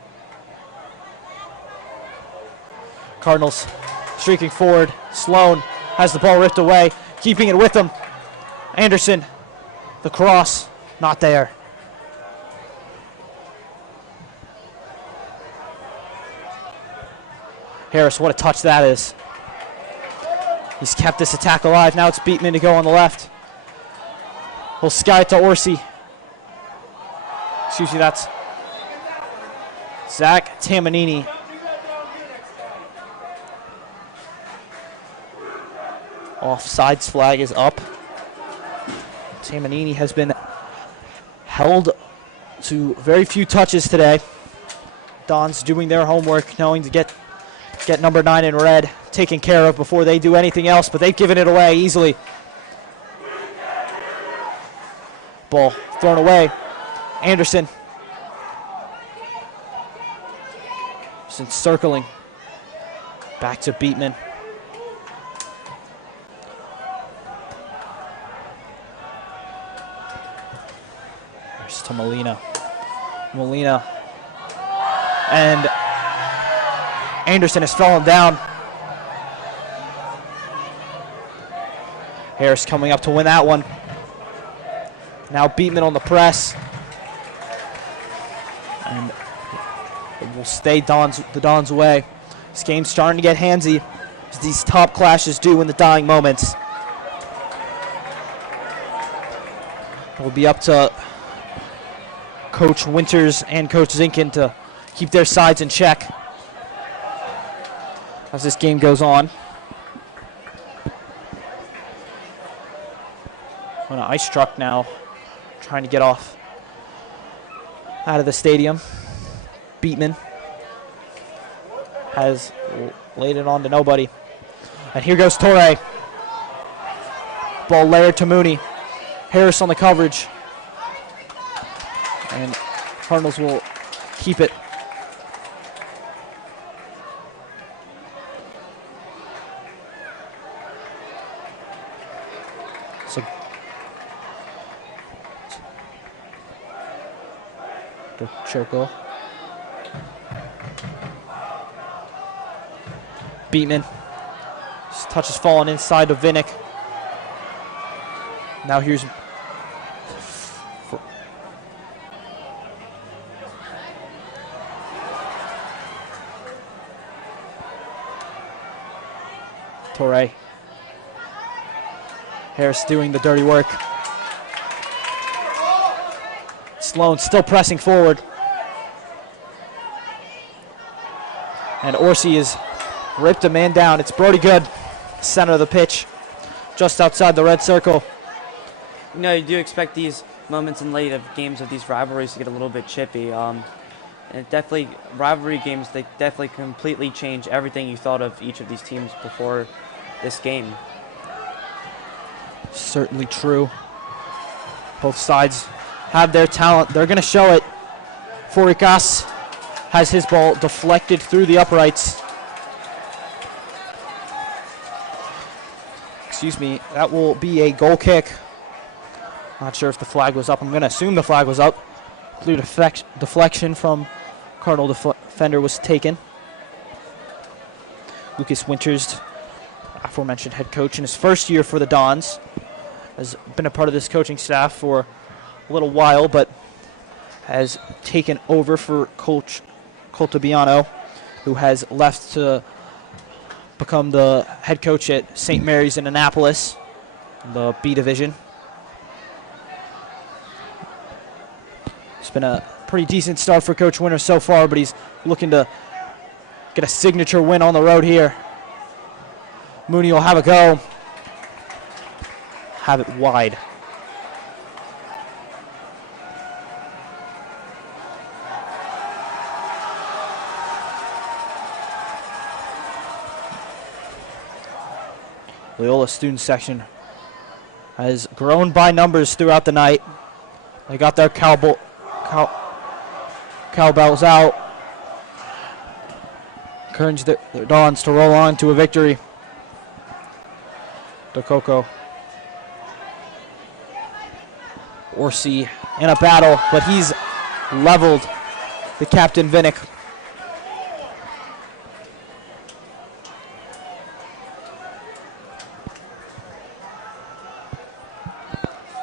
Cardinals streaking forward. Sloan has the ball ripped away, keeping it with him. Anderson, the cross, not there. Harris, what a touch that is. He's kept this attack alive. Now it's Beatman to go on the left. He'll sky it to Orsi. Excuse me, that's Zach Tamanini. Offsides flag is up. Tamanini has been held to very few touches today. Don's doing their homework, knowing to get number 9 in red taken care of before they do anything else, but they've given it away easily. Ball thrown away. Anderson. Since circling. Back to Beatman. Here's to Molina. Molina. And Anderson has fallen down. Harris coming up to win that one. Now Beatman on the press. And it will stay the Dons' way. This game's starting to get handsy, as these top clashes do in the dying moments. It will be up to Coach Winters and Coach Zinkin to keep their sides in check as this game goes on. On an ice truck now, trying to get off out of the stadium. Beatman has laid it on to nobody. And here goes Torre. Ball layered to Mooney. Harris on the coverage. And Cardinals will keep it. So Choco. Beatman. His touch is falling inside to Vinnick. Now here's Torre. Harris doing the dirty work. Sloan still pressing forward. And Orsi has ripped a man down. It's Brody Good, center of the pitch, just outside the red circle. You know, you do expect these moments in late of games of these rivalries to get a little bit chippy. And it definitely, rivalry games, they definitely completely change everything you thought of each of these teams before this game. Certainly true. Both sides have their talent. They're going to show it. Forikas has his ball deflected through the uprights. Excuse me, that will be a goal kick. Not sure if the flag was up. I'm going to assume the flag was up. Clear deflection from Cardinal defender was taken. Lucas Winters, aforementioned head coach in his first year for the Dons, has been a part of this coaching staff for a little while, but has taken over for Coach Coltobiano, who has left to become the head coach at St. Mary's in Annapolis, the B division. It's been a pretty decent start for Coach Winters so far, but he's looking to get a signature win on the road here. Mooney will have a go. Have it wide. Loyola student section has grown by numbers throughout the night. They got their cowbells out. Encourage their Dons to roll on to a victory. DeCoco. Orsi in a battle, but he's leveled the captain Vinnick.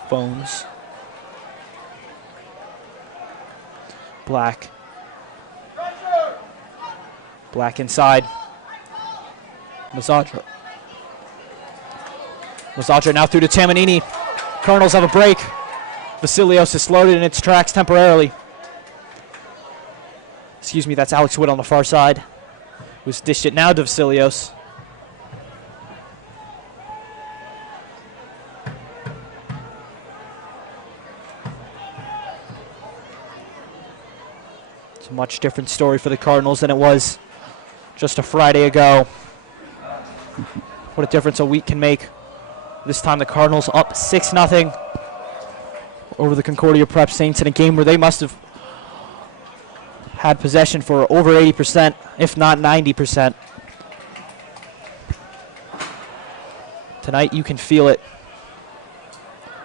Phones. Black. Black inside. Mazzadra. Mazzadra now through to Tamanini. Cardinals have a break. Vasilios is slowed in its tracks temporarily. Excuse me, that's Alex Witt on the far side, who's dished it now to Vasilios. It's a much different story for the Cardinals than it was just a Friday ago. What a difference a week can make. This time the Cardinals up 6-0 over the Concordia Prep Saints in a game where they must have had possession for over 80%, if not 90%. Tonight you can feel it.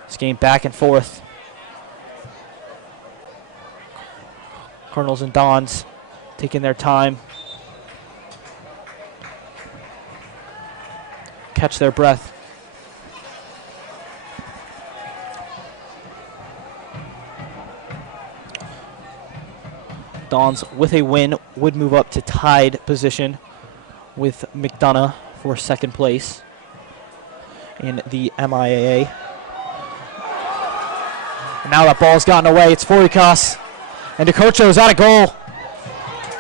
This game back and forth. Cardinals and Dons taking their time. Catch their breath. Dons, with a win, would move up to tied position with McDonough for second place in the MIAA. And now that ball's gotten away. It's Forikas. And DeCocho is out of goal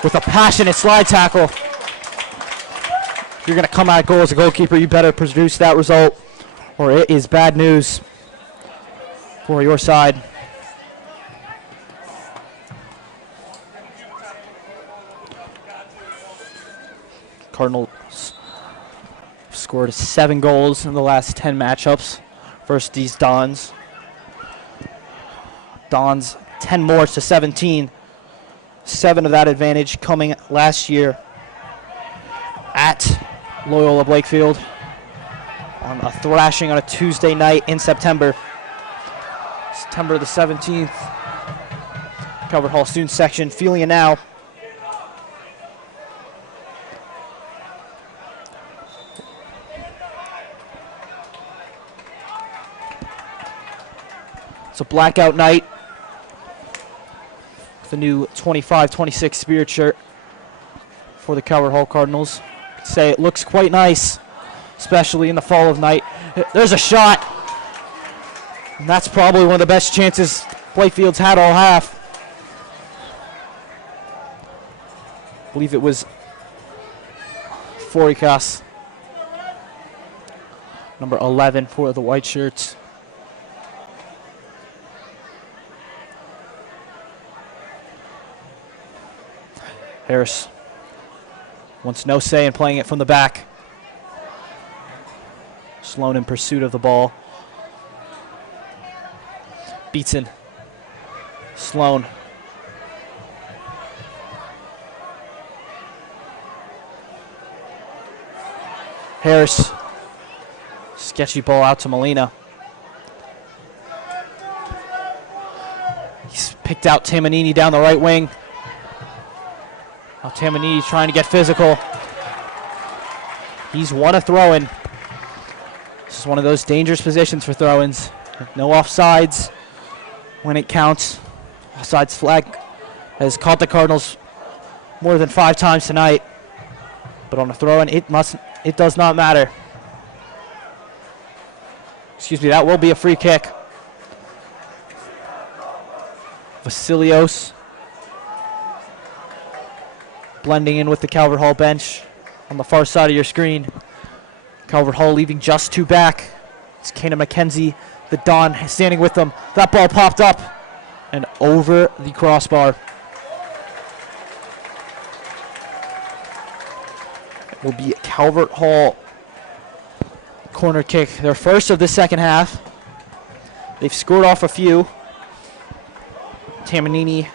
with a passionate slide tackle. If you're going to come out of goal as a goalkeeper, you better produce that result, or it is bad news for your side. Cardinals scored 7 goals in the last 10 matchups versus these Dons. Dons 10 more to 17. 7 of that advantage coming last year at Loyola Blakefield on a thrashing on a Tuesday night in September. September the 17th. Calvert Hall student section feeling it now. It's a blackout night. The new 25-26 Spirit shirt for the Calvert Hall Cardinals. I'd say it looks quite nice, especially in the fall of night. There's a shot. And that's probably one of the best chances Blakefield's had all half. I believe it was Forikas, number 11 for the white shirts. Harris wants no say in playing it from the back. Sloan in pursuit of the ball. Beatson. Sloan. Harris. Sketchy ball out to Molina. He's picked out Tamanini down the right wing. Now Tamanini's trying to get physical. He's won a throw-in. This is one of those dangerous positions for throw-ins. No offsides when it counts. Offsides flag has caught the Cardinals more than 5 times tonight. But on a throw-in, it does not matter. Excuse me, that will be a free kick. Vasilios blending in with the Calvert Hall bench on the far side of your screen. Calvert Hall leaving just 2 back. It's Kana McKenzie, the Don, standing with them. That ball popped up and over the crossbar. It will be Calvert Hall corner kick, their first of the second half. They've scored off a few. Tamanini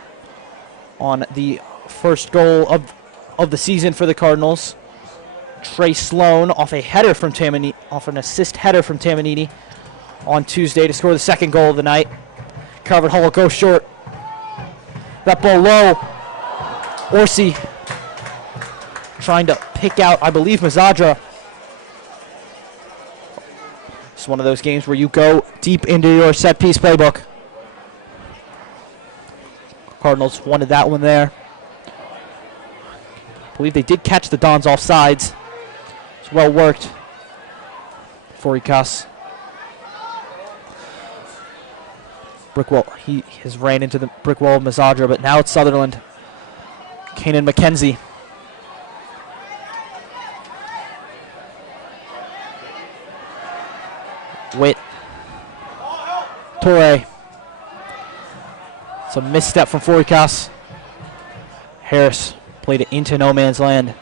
on the first goal of the season for the Cardinals. Trey Sloan off a header from Tamanini, off an assist header from Tamanini on Tuesday to score the second goal of the night. Calvert Hall will go short. That ball low. Orsi trying to pick out, I believe, Mazadra. It's one of those games where you go deep into your set-piece playbook. Cardinals wanted that one there. I believe they did catch the Dons off sides. It's well worked. Forikas. Brick wall. He has ran into the brick wall of Mazadra, but now it's Sutherland. Kanan McKenzie. Witt. Torre. It's a misstep from Forikas. Harris played it into no man's land.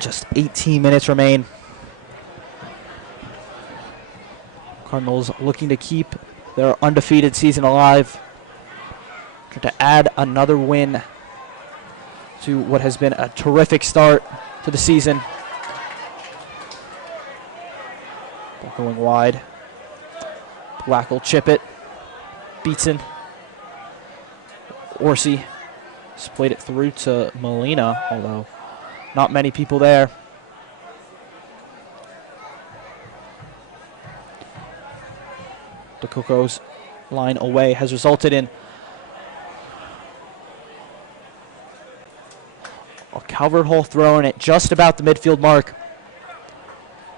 Just 18 minutes remain. Cardinals looking to keep their undefeated season alive. Trying to add another win to what has been a terrific start to the season. Ball going wide. Black will chip it. Beatson. Orsi splayed it through to Molina, although not many people there. DeCoco's line away has resulted in a Calvert Hall throw in at just about the midfield mark.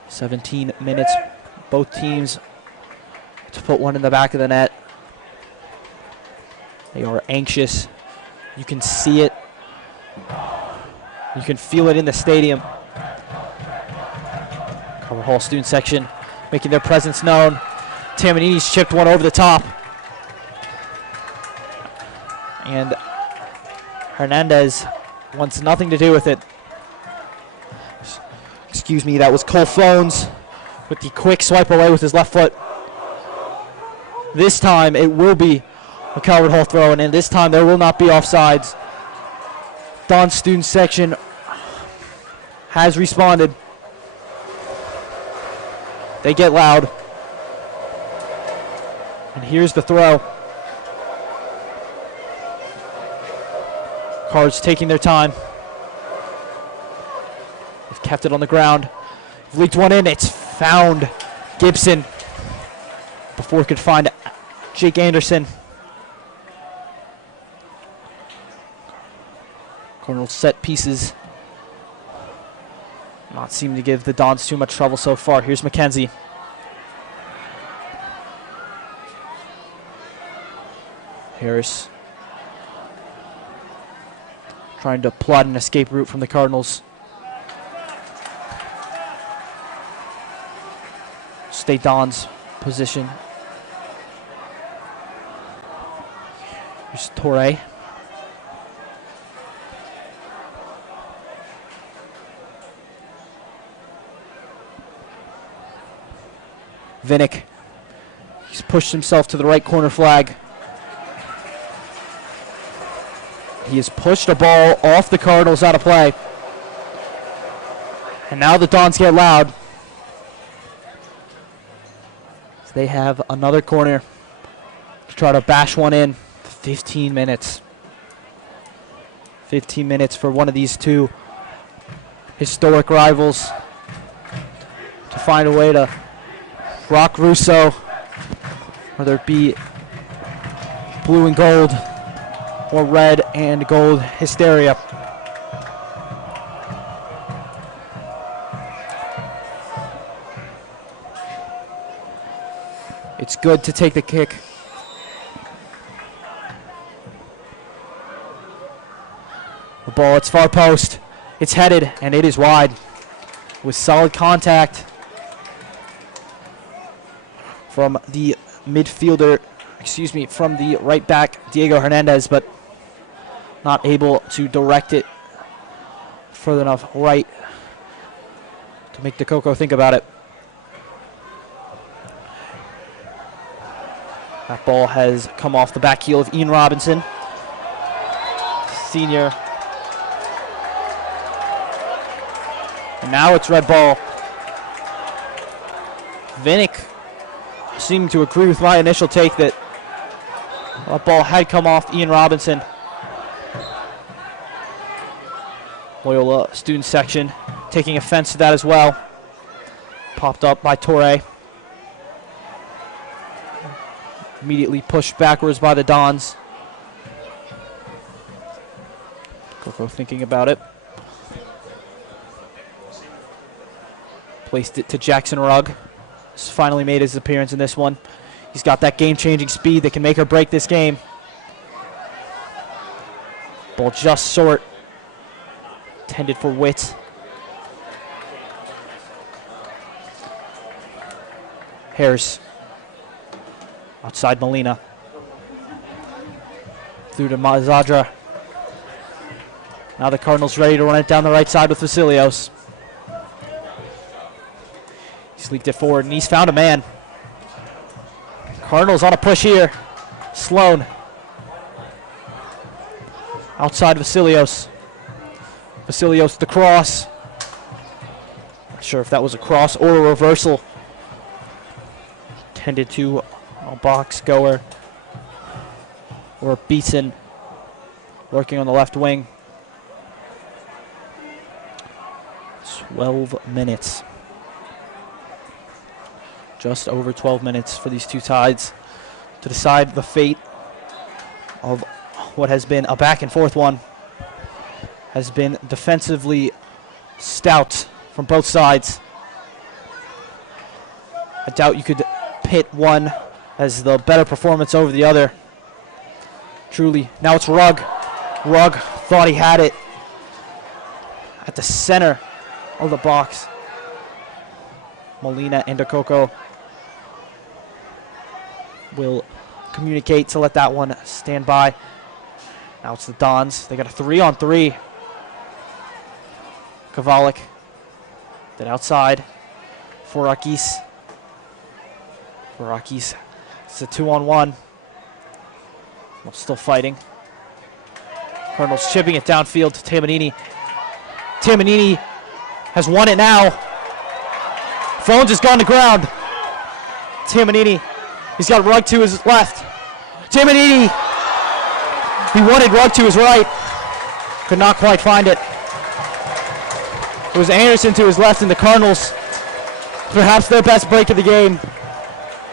17 minutes, both teams to put one in the back of the net. They are anxious. You can see it. You can feel it in the stadium. Calvert Hall student section making their presence known. Tamanini's chipped one over the top. And Hernandez wants nothing to do with it. Excuse me, that was Cole Phones with the quick swipe away with his left foot. This time it will be a Calvert Hall throw, and this time there will not be offsides. Don student section has responded. They get loud. And here's the throw. Cards taking their time. They've kept it on the ground. They've leaked one in. It's found Gibson before it could find Jake Anderson. Cardinals set pieces not seeming to give the Dons too much trouble so far. Here's McKenzie. Harris trying to plot an escape route from the Cardinals. Stay Don's position. Here's Torre. Vinnick. He's pushed himself to the right corner flag. He has pushed a ball off the Cardinals out of play. And now the Dons get loud. They have another corner to try to bash one in. 15 minutes. 15 minutes for one of these two historic rivals to find a way to rock Russo, whether it be blue and gold or red and gold hysteria. It's good to take the kick. The ball, it's far post. It's headed, and it is wide with solid contact from the midfielder, from the right back, Diego Hernandez, but not able to direct it further enough right to make DeCoco think about it. That ball has come off the back heel of Ian Robinson, senior. And now it's red ball. Vinnick seemed to agree with my initial take that that ball had come off Ian Robinson. Loyola student section taking offense to that as well. Popped up by Torre. Immediately pushed backwards by the Dons. Coco thinking about it. Placed it to Jackson Rugg. He's finally made his appearance in this one. He's got that game-changing speed that can make or break this game. Ball just short. Intended for Witt. Harris. Outside Molina. Through to Mazadra. Now the Cardinals ready to run it down the right side with Vasilios. He's leaked it forward, and he's found a man. Cardinals on a push here. Sloan. Outside Vasilios. Vasilios the cross. Not sure if that was a cross or a reversal. Tended to a box goer or Beeson. working on the left wing. 12 minutes. Just over 12 minutes for these two sides to decide the fate of what has been a back and forth one. Has been defensively stout from both sides. I doubt you could pit one as the better performance over the other. Truly. Now it's Rugg. Rugg thought he had it at the center of the box. Molina and DeCoco will communicate to let that one stand by. Now it's the Dons. They got a 3-on-3. Kavalik. Then outside for Rakis. It's a 2-on-1. Well, still fighting. Cardinals chipping it downfield to Tamanini. Tamanini has won it now. Phones has gone to ground. Tamanini. He's got Rugg to his left. Tamanini. He wanted Rugg to his right. Could not quite find it. It was Anderson to his left, and the Cardinals, perhaps their best break of the game.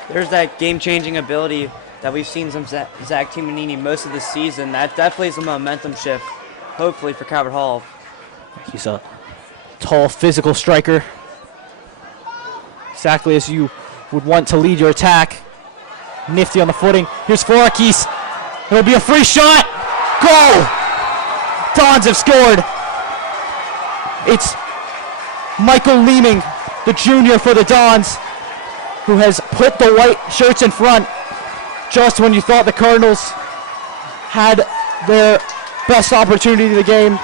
There's that game-changing ability that we've seen from Zach Tamanini most of the season. That definitely is a momentum shift, hopefully, for Calvert Hall. He's a tall, physical striker. Exactly as you would want to lead your attack. Nifty on the footing. Here's Forakis. It'll be a free shot. Goal! Dons have scored. It's Michael Leeming, the junior for the Dons, who has put the white shirts in front just when you thought the Cardinals had their best opportunity of the game.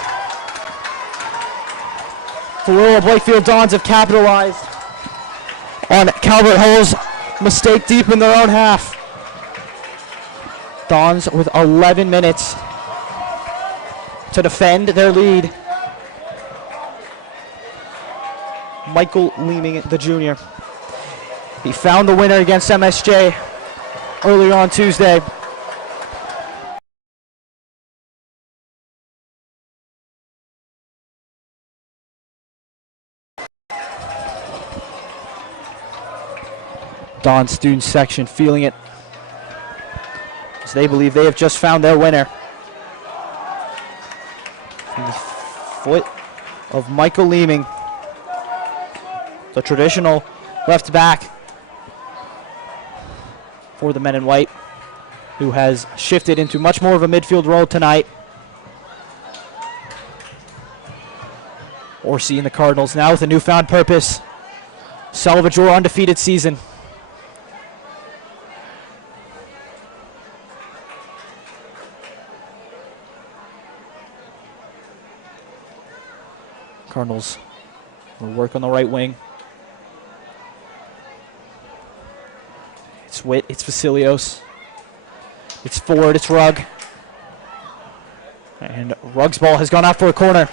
The Loyola Blakefield Dons have capitalized on Calvert Hall's mistake deep in their own half. Dons with 11 minutes to defend their lead. Michael Leeming, the junior. He found the winner against MSJ earlier on Tuesday. Don student section feeling it as they believe they have just found their winner. From the foot of Michael Leeming, the traditional left back for the men in white, who has shifted into much more of a midfield role tonight. Orsi and the Cardinals now with a newfound purpose. Salvage your undefeated season. Cardinals will work on the right wing. It's Witt, it's Vasilios. It's Ford, it's Rugg. And Rugg's ball has gone out for a corner.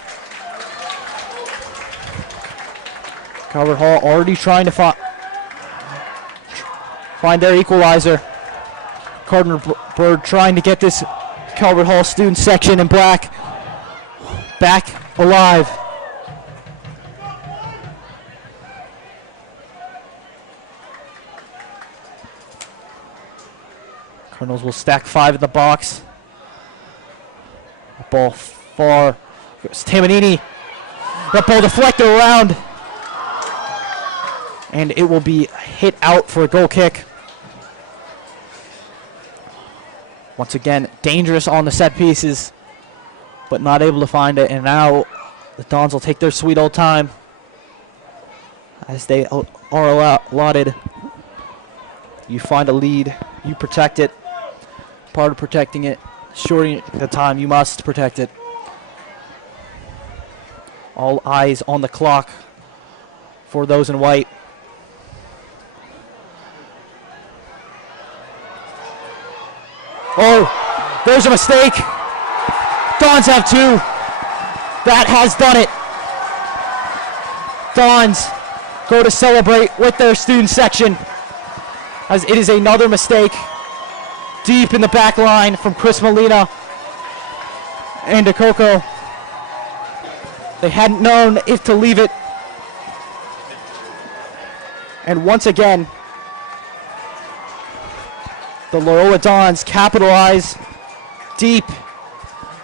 Calvert Hall already trying to find their equalizer. Cardinal Bird trying to get this Calvert Hall student section in black back alive. Cardinals will stack 5 in the box. Ball far. It's Tamanini. That ball deflected around. And it will be hit out for a goal kick. Once again, dangerous on the set pieces, but not able to find it. And now the Dons will take their sweet old time as they are allotted. You find a lead, you protect it. Part of protecting it, shortening the time, you must protect it. All eyes on the clock for those in white. Oh, there's a mistake. Dons have 2. That has done it. Dons go to celebrate with their student section as it is another mistake deep in the back line from Chris Molina. and DeCoco. They hadn't known if to leave it. And once again, the Loyola Dons capitalize deep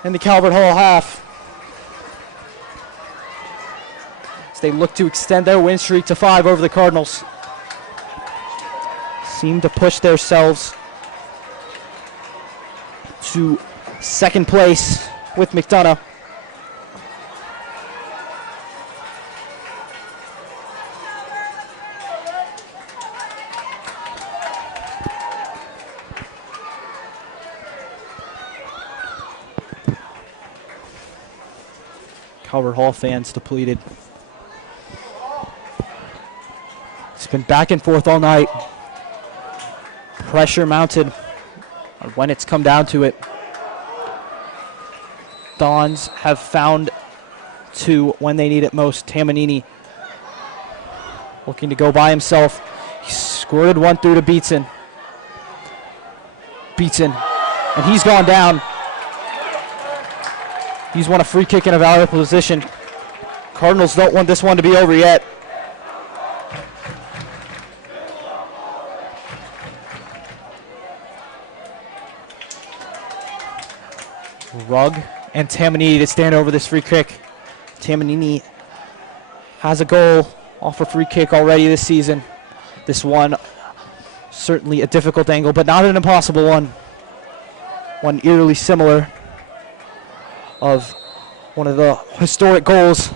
in the Calvert Hall half as they look to extend their win streak to 5 over the Cardinals. Seem to push themselves to second place with McDonough. Calvert Hall fans depleted. It's been back and forth all night. Pressure mounted when it's come down to it. Dons have found 2 when they need it most. Tamanini looking to go by himself. He squirted 1 through to Beatson. And he's gone down. He's won a free kick in a valuable position. Cardinals don't want this one to be over yet. Rugg and Tamanini to stand over this free kick. Tamanini has a goal off a free kick already this season. This one, certainly a difficult angle, but not an impossible one. One eerily similar of one of the historic goals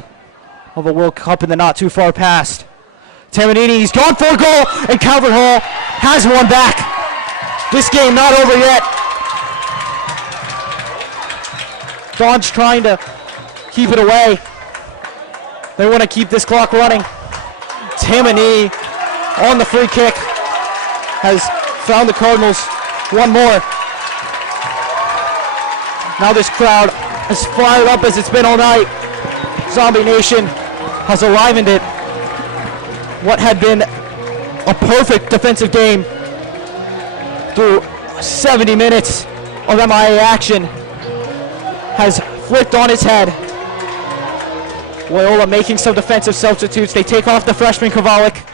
of a World Cup in the not too far past. Tamanini, he's gone for a goal, and Calvert Hall has one back. This game not over yet. Dons trying to keep it away. They want to keep this clock running. Tamanini on the free kick has found the Cardinals one more. Now this crowd as fired up as it's been all night. Zombie Nation has enlivened it. What had been a perfect defensive game through 70 minutes of MIA action has flipped on its head. Loyola making some defensive substitutes. They take off the freshman Kovalik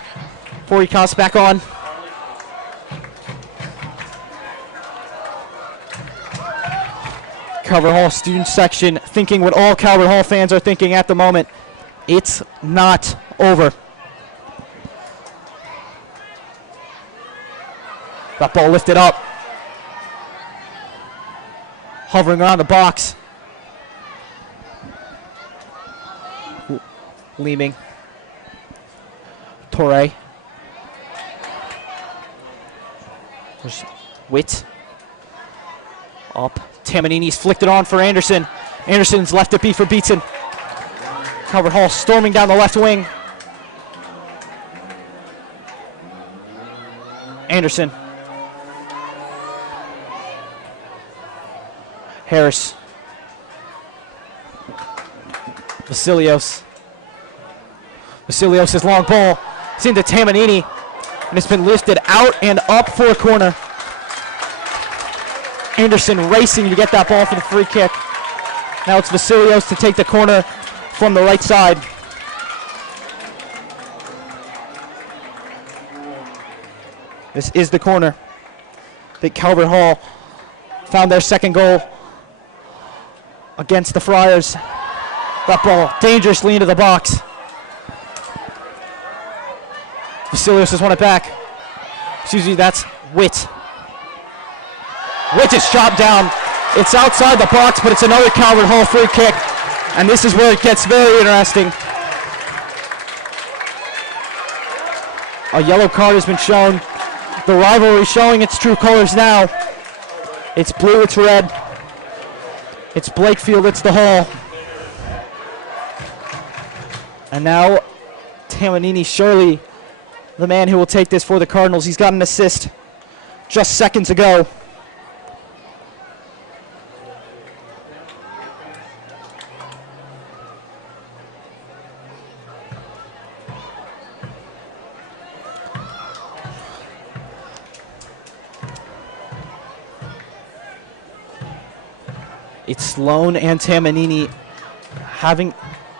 before he comes back on. Calvert Hall student section thinking what all Calvert Hall fans are thinking at the moment. It's not over. That ball lifted up. Hovering around the box. Leeming. Torre. There's Witt. Up. Tamanini's flicked it on for Anderson. Anderson's left it be for Beatson. Calvert Hall storming down the left wing. Anderson. Harris. Vasilios. Vasilios' long ball. It's into Tamanini. And it's been lifted out and up for a corner. Anderson racing to get that ball for the free kick. Now it's Vasilios to take the corner from the right side. This is the corner that Calvert Hall found their second goal against the Friars. That ball dangerously into the box. Vasilios has won it back. Excuse me, that's Witt. Witt is chopped down. It's outside the box, but it's another Calvert Hall free kick. And this is where it gets very interesting. A yellow card has been shown. The rivalry showing its true colors now. It's blue, it's red. It's Blakefield, it's the Hall. And now Tamanini, surely the man who will take this for the Cardinals. He's got an assist just seconds ago. It's Sloan and Tamanini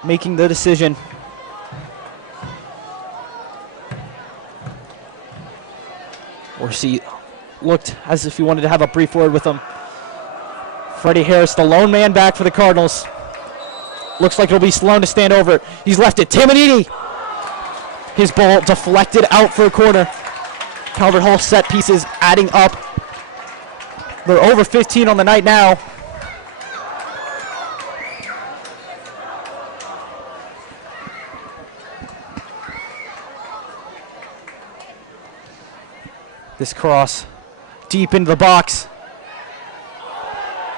making the decision. Orsi looked as if he wanted to have a brief word with him. Freddie Harris, the lone man back for the Cardinals. Looks like it'll be Sloan to stand over. He's left it. Tamanini! His ball deflected out for a corner. Calvert Hall set pieces adding up. They're over 15 on the night now. This cross deep into the box.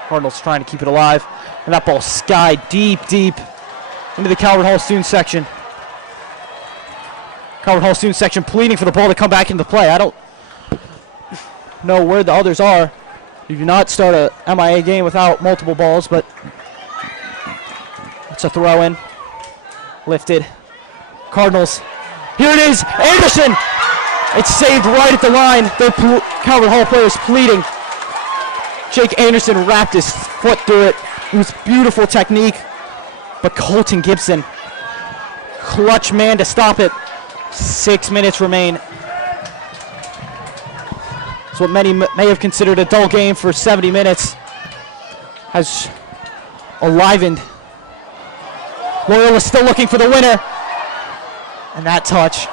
Cardinals trying to keep it alive. And that ball skied deep into the Calvert Hall student section. Calvert Hall student section pleading for the ball to come back into play. I don't know where the others are. You do not start a MIA game without multiple balls, but it's a throw in. Lifted. Cardinals. Here it is. Anderson! It's saved right at the line. The Calvert Hall players pleading. Jake Anderson wrapped his foot through it. It was beautiful technique. But Colton Gibson, clutch man to stop it. 6 minutes remain. It's what many may have considered a dull game for 70 minutes. Has enlivened. Loyola still looking for the winner. And that touch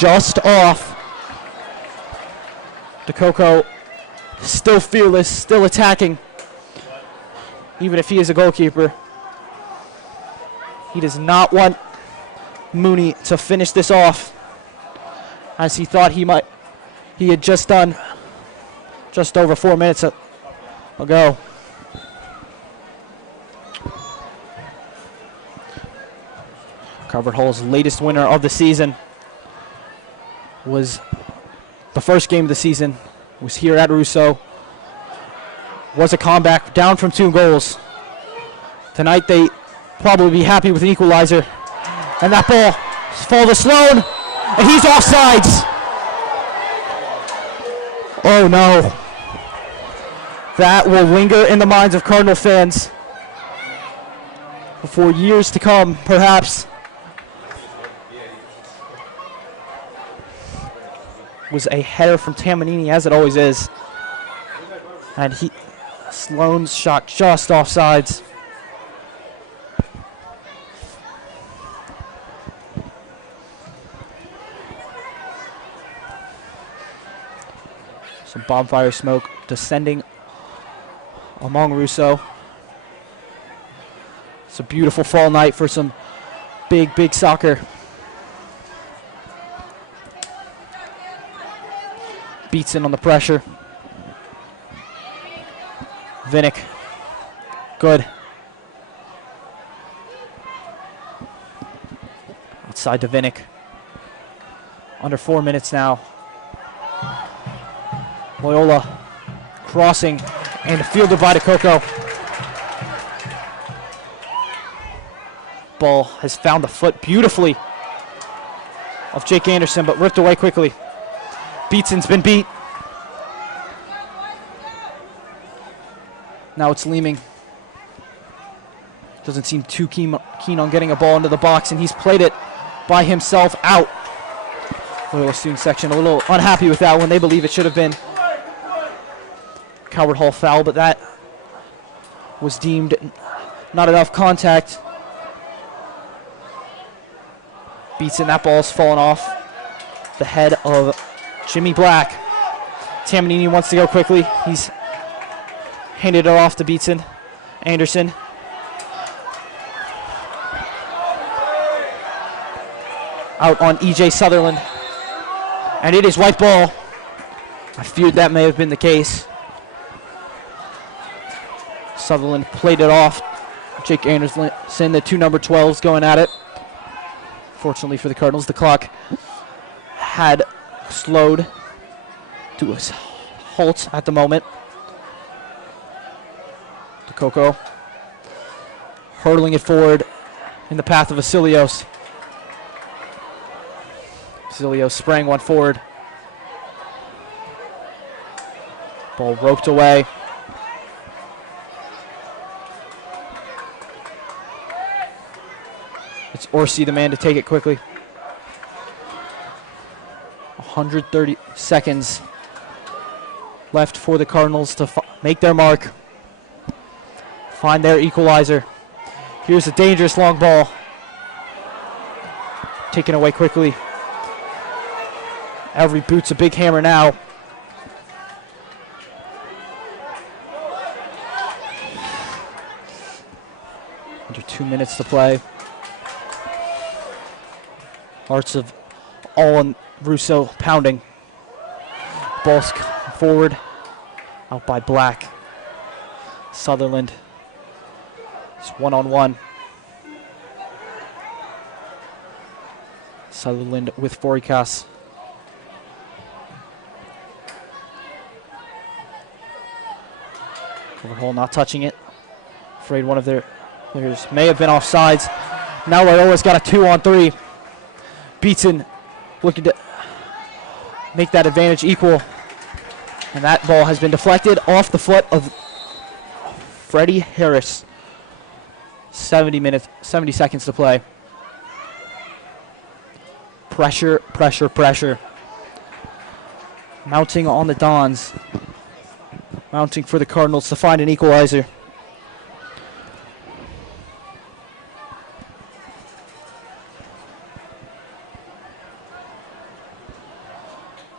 just off. DeCoco still fearless, still attacking. Even if he is a goalkeeper. He does not want Mooney to finish this off as he thought he might. He had just done just over 4 minutes ago. Calvert Hall's latest winner of the season was the first game of the season, was here at Russo. Was a comeback down from 2 goals. Tonight they probably be happy with an equalizer. And that ball falls to Sloan, and he's offsides. Oh no. That will linger in the minds of Cardinal fans for years to come, perhaps. Was a header from Tamanini, as it always is. And Sloan's shot just offsides. Some bonfire smoke descending among Russo. It's a beautiful fall night for some big soccer. Beats in on the pressure. Vinnick. Good. Outside to Vinnick. Under 4 minutes now. Loyola crossing and fielded by DeCoco. Ball has found the foot beautifully of Jake Anderson, but ripped away quickly. Beatson's been beat. Now it's Leeming. Doesn't seem too keen on getting a ball into the box, and he's played it by himself out. Loyola student section a little unhappy with that one. They believe it should have been Calvert Hall foul, but that was deemed not enough contact. Beatson, that ball's fallen off the head of Jimmy Black. Tamanini wants to go quickly. He's handed it off to Beatson. Anderson. Out on E.J. Sutherland. And it is white ball. I feared that may have been the case. Sutherland played it off. Jake Anderson, the 2 number 12s going at it. Fortunately for the Cardinals, the clock had slowed to a halt at the moment. DeCoco hurtling it forward in the path of Vasilios. Vasilios spraying one forward. Ball roped away. It's Orsi, the man to take it quickly. 130 seconds left for the Cardinals to make their mark, find their equalizer. Here's a dangerous long ball. Taken away quickly. Every boot's a big hammer now. Under 2 minutes to play. Hearts of all on Russo pounding. Ball's forward. Out by Black. Sutherland. It's 1-on-1. Sutherland with Forikas. Overhaul not touching it. Afraid one of their players may have been offsides. Now Loyola's got a 2-on-3. Beatson looking to make that advantage equal. And that ball has been deflected off the foot of Freddie Harris. 70 seconds to play. Pressure, pressure, pressure. Mounting on the Dons. Mounting for the Cardinals to find an equalizer.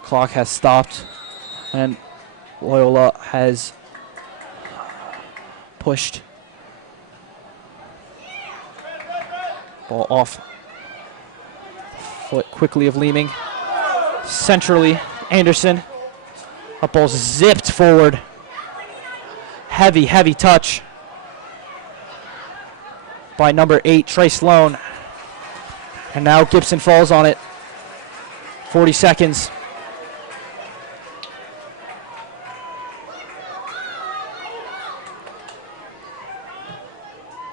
Clock has stopped, and Loyola has pushed. Ball off. Foot quickly of Leeming. Centrally, Anderson. That ball's zipped forward. Heavy, heavy touch by number 8, Trey Sloan. And now Gibson falls on it. 40 seconds.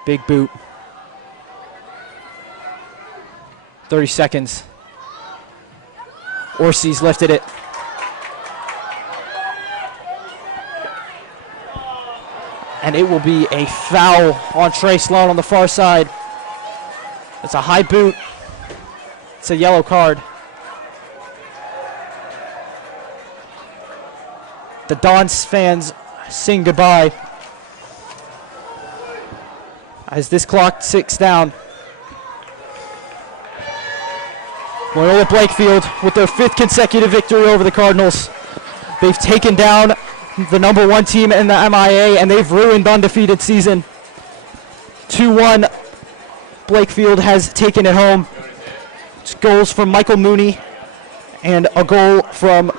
Big boot. 30 seconds. Orsi's lifted it. And it will be a foul on Trey Sloan on the far side. It's a high boot. It's a yellow card. The Dons fans sing goodbye as this clock ticks down. Loyola Blakefield with their 5th consecutive victory over the Cardinals. They've taken down the number 1 team in the MIA, and they've ruined the undefeated season. 2-1, Blakefield has taken it home. It's goals from Michael Mooney and a goal from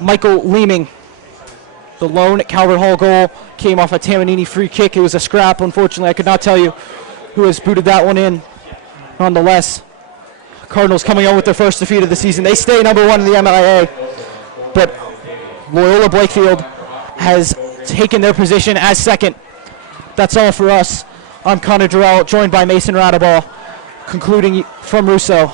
Michael Leeming. The lone Calvert Hall goal came off a Tamanini free kick. It was a scrap. Unfortunately, I could not tell you who has booted that one in. Nonetheless, Cardinals coming out with their first defeat of the season. They stay number 1 in the MIA, but Loyola Blakefield has taken their position as 2nd. That's all for us. I'm Connor Durrell, joined by Mason Radaball, concluding from Russo.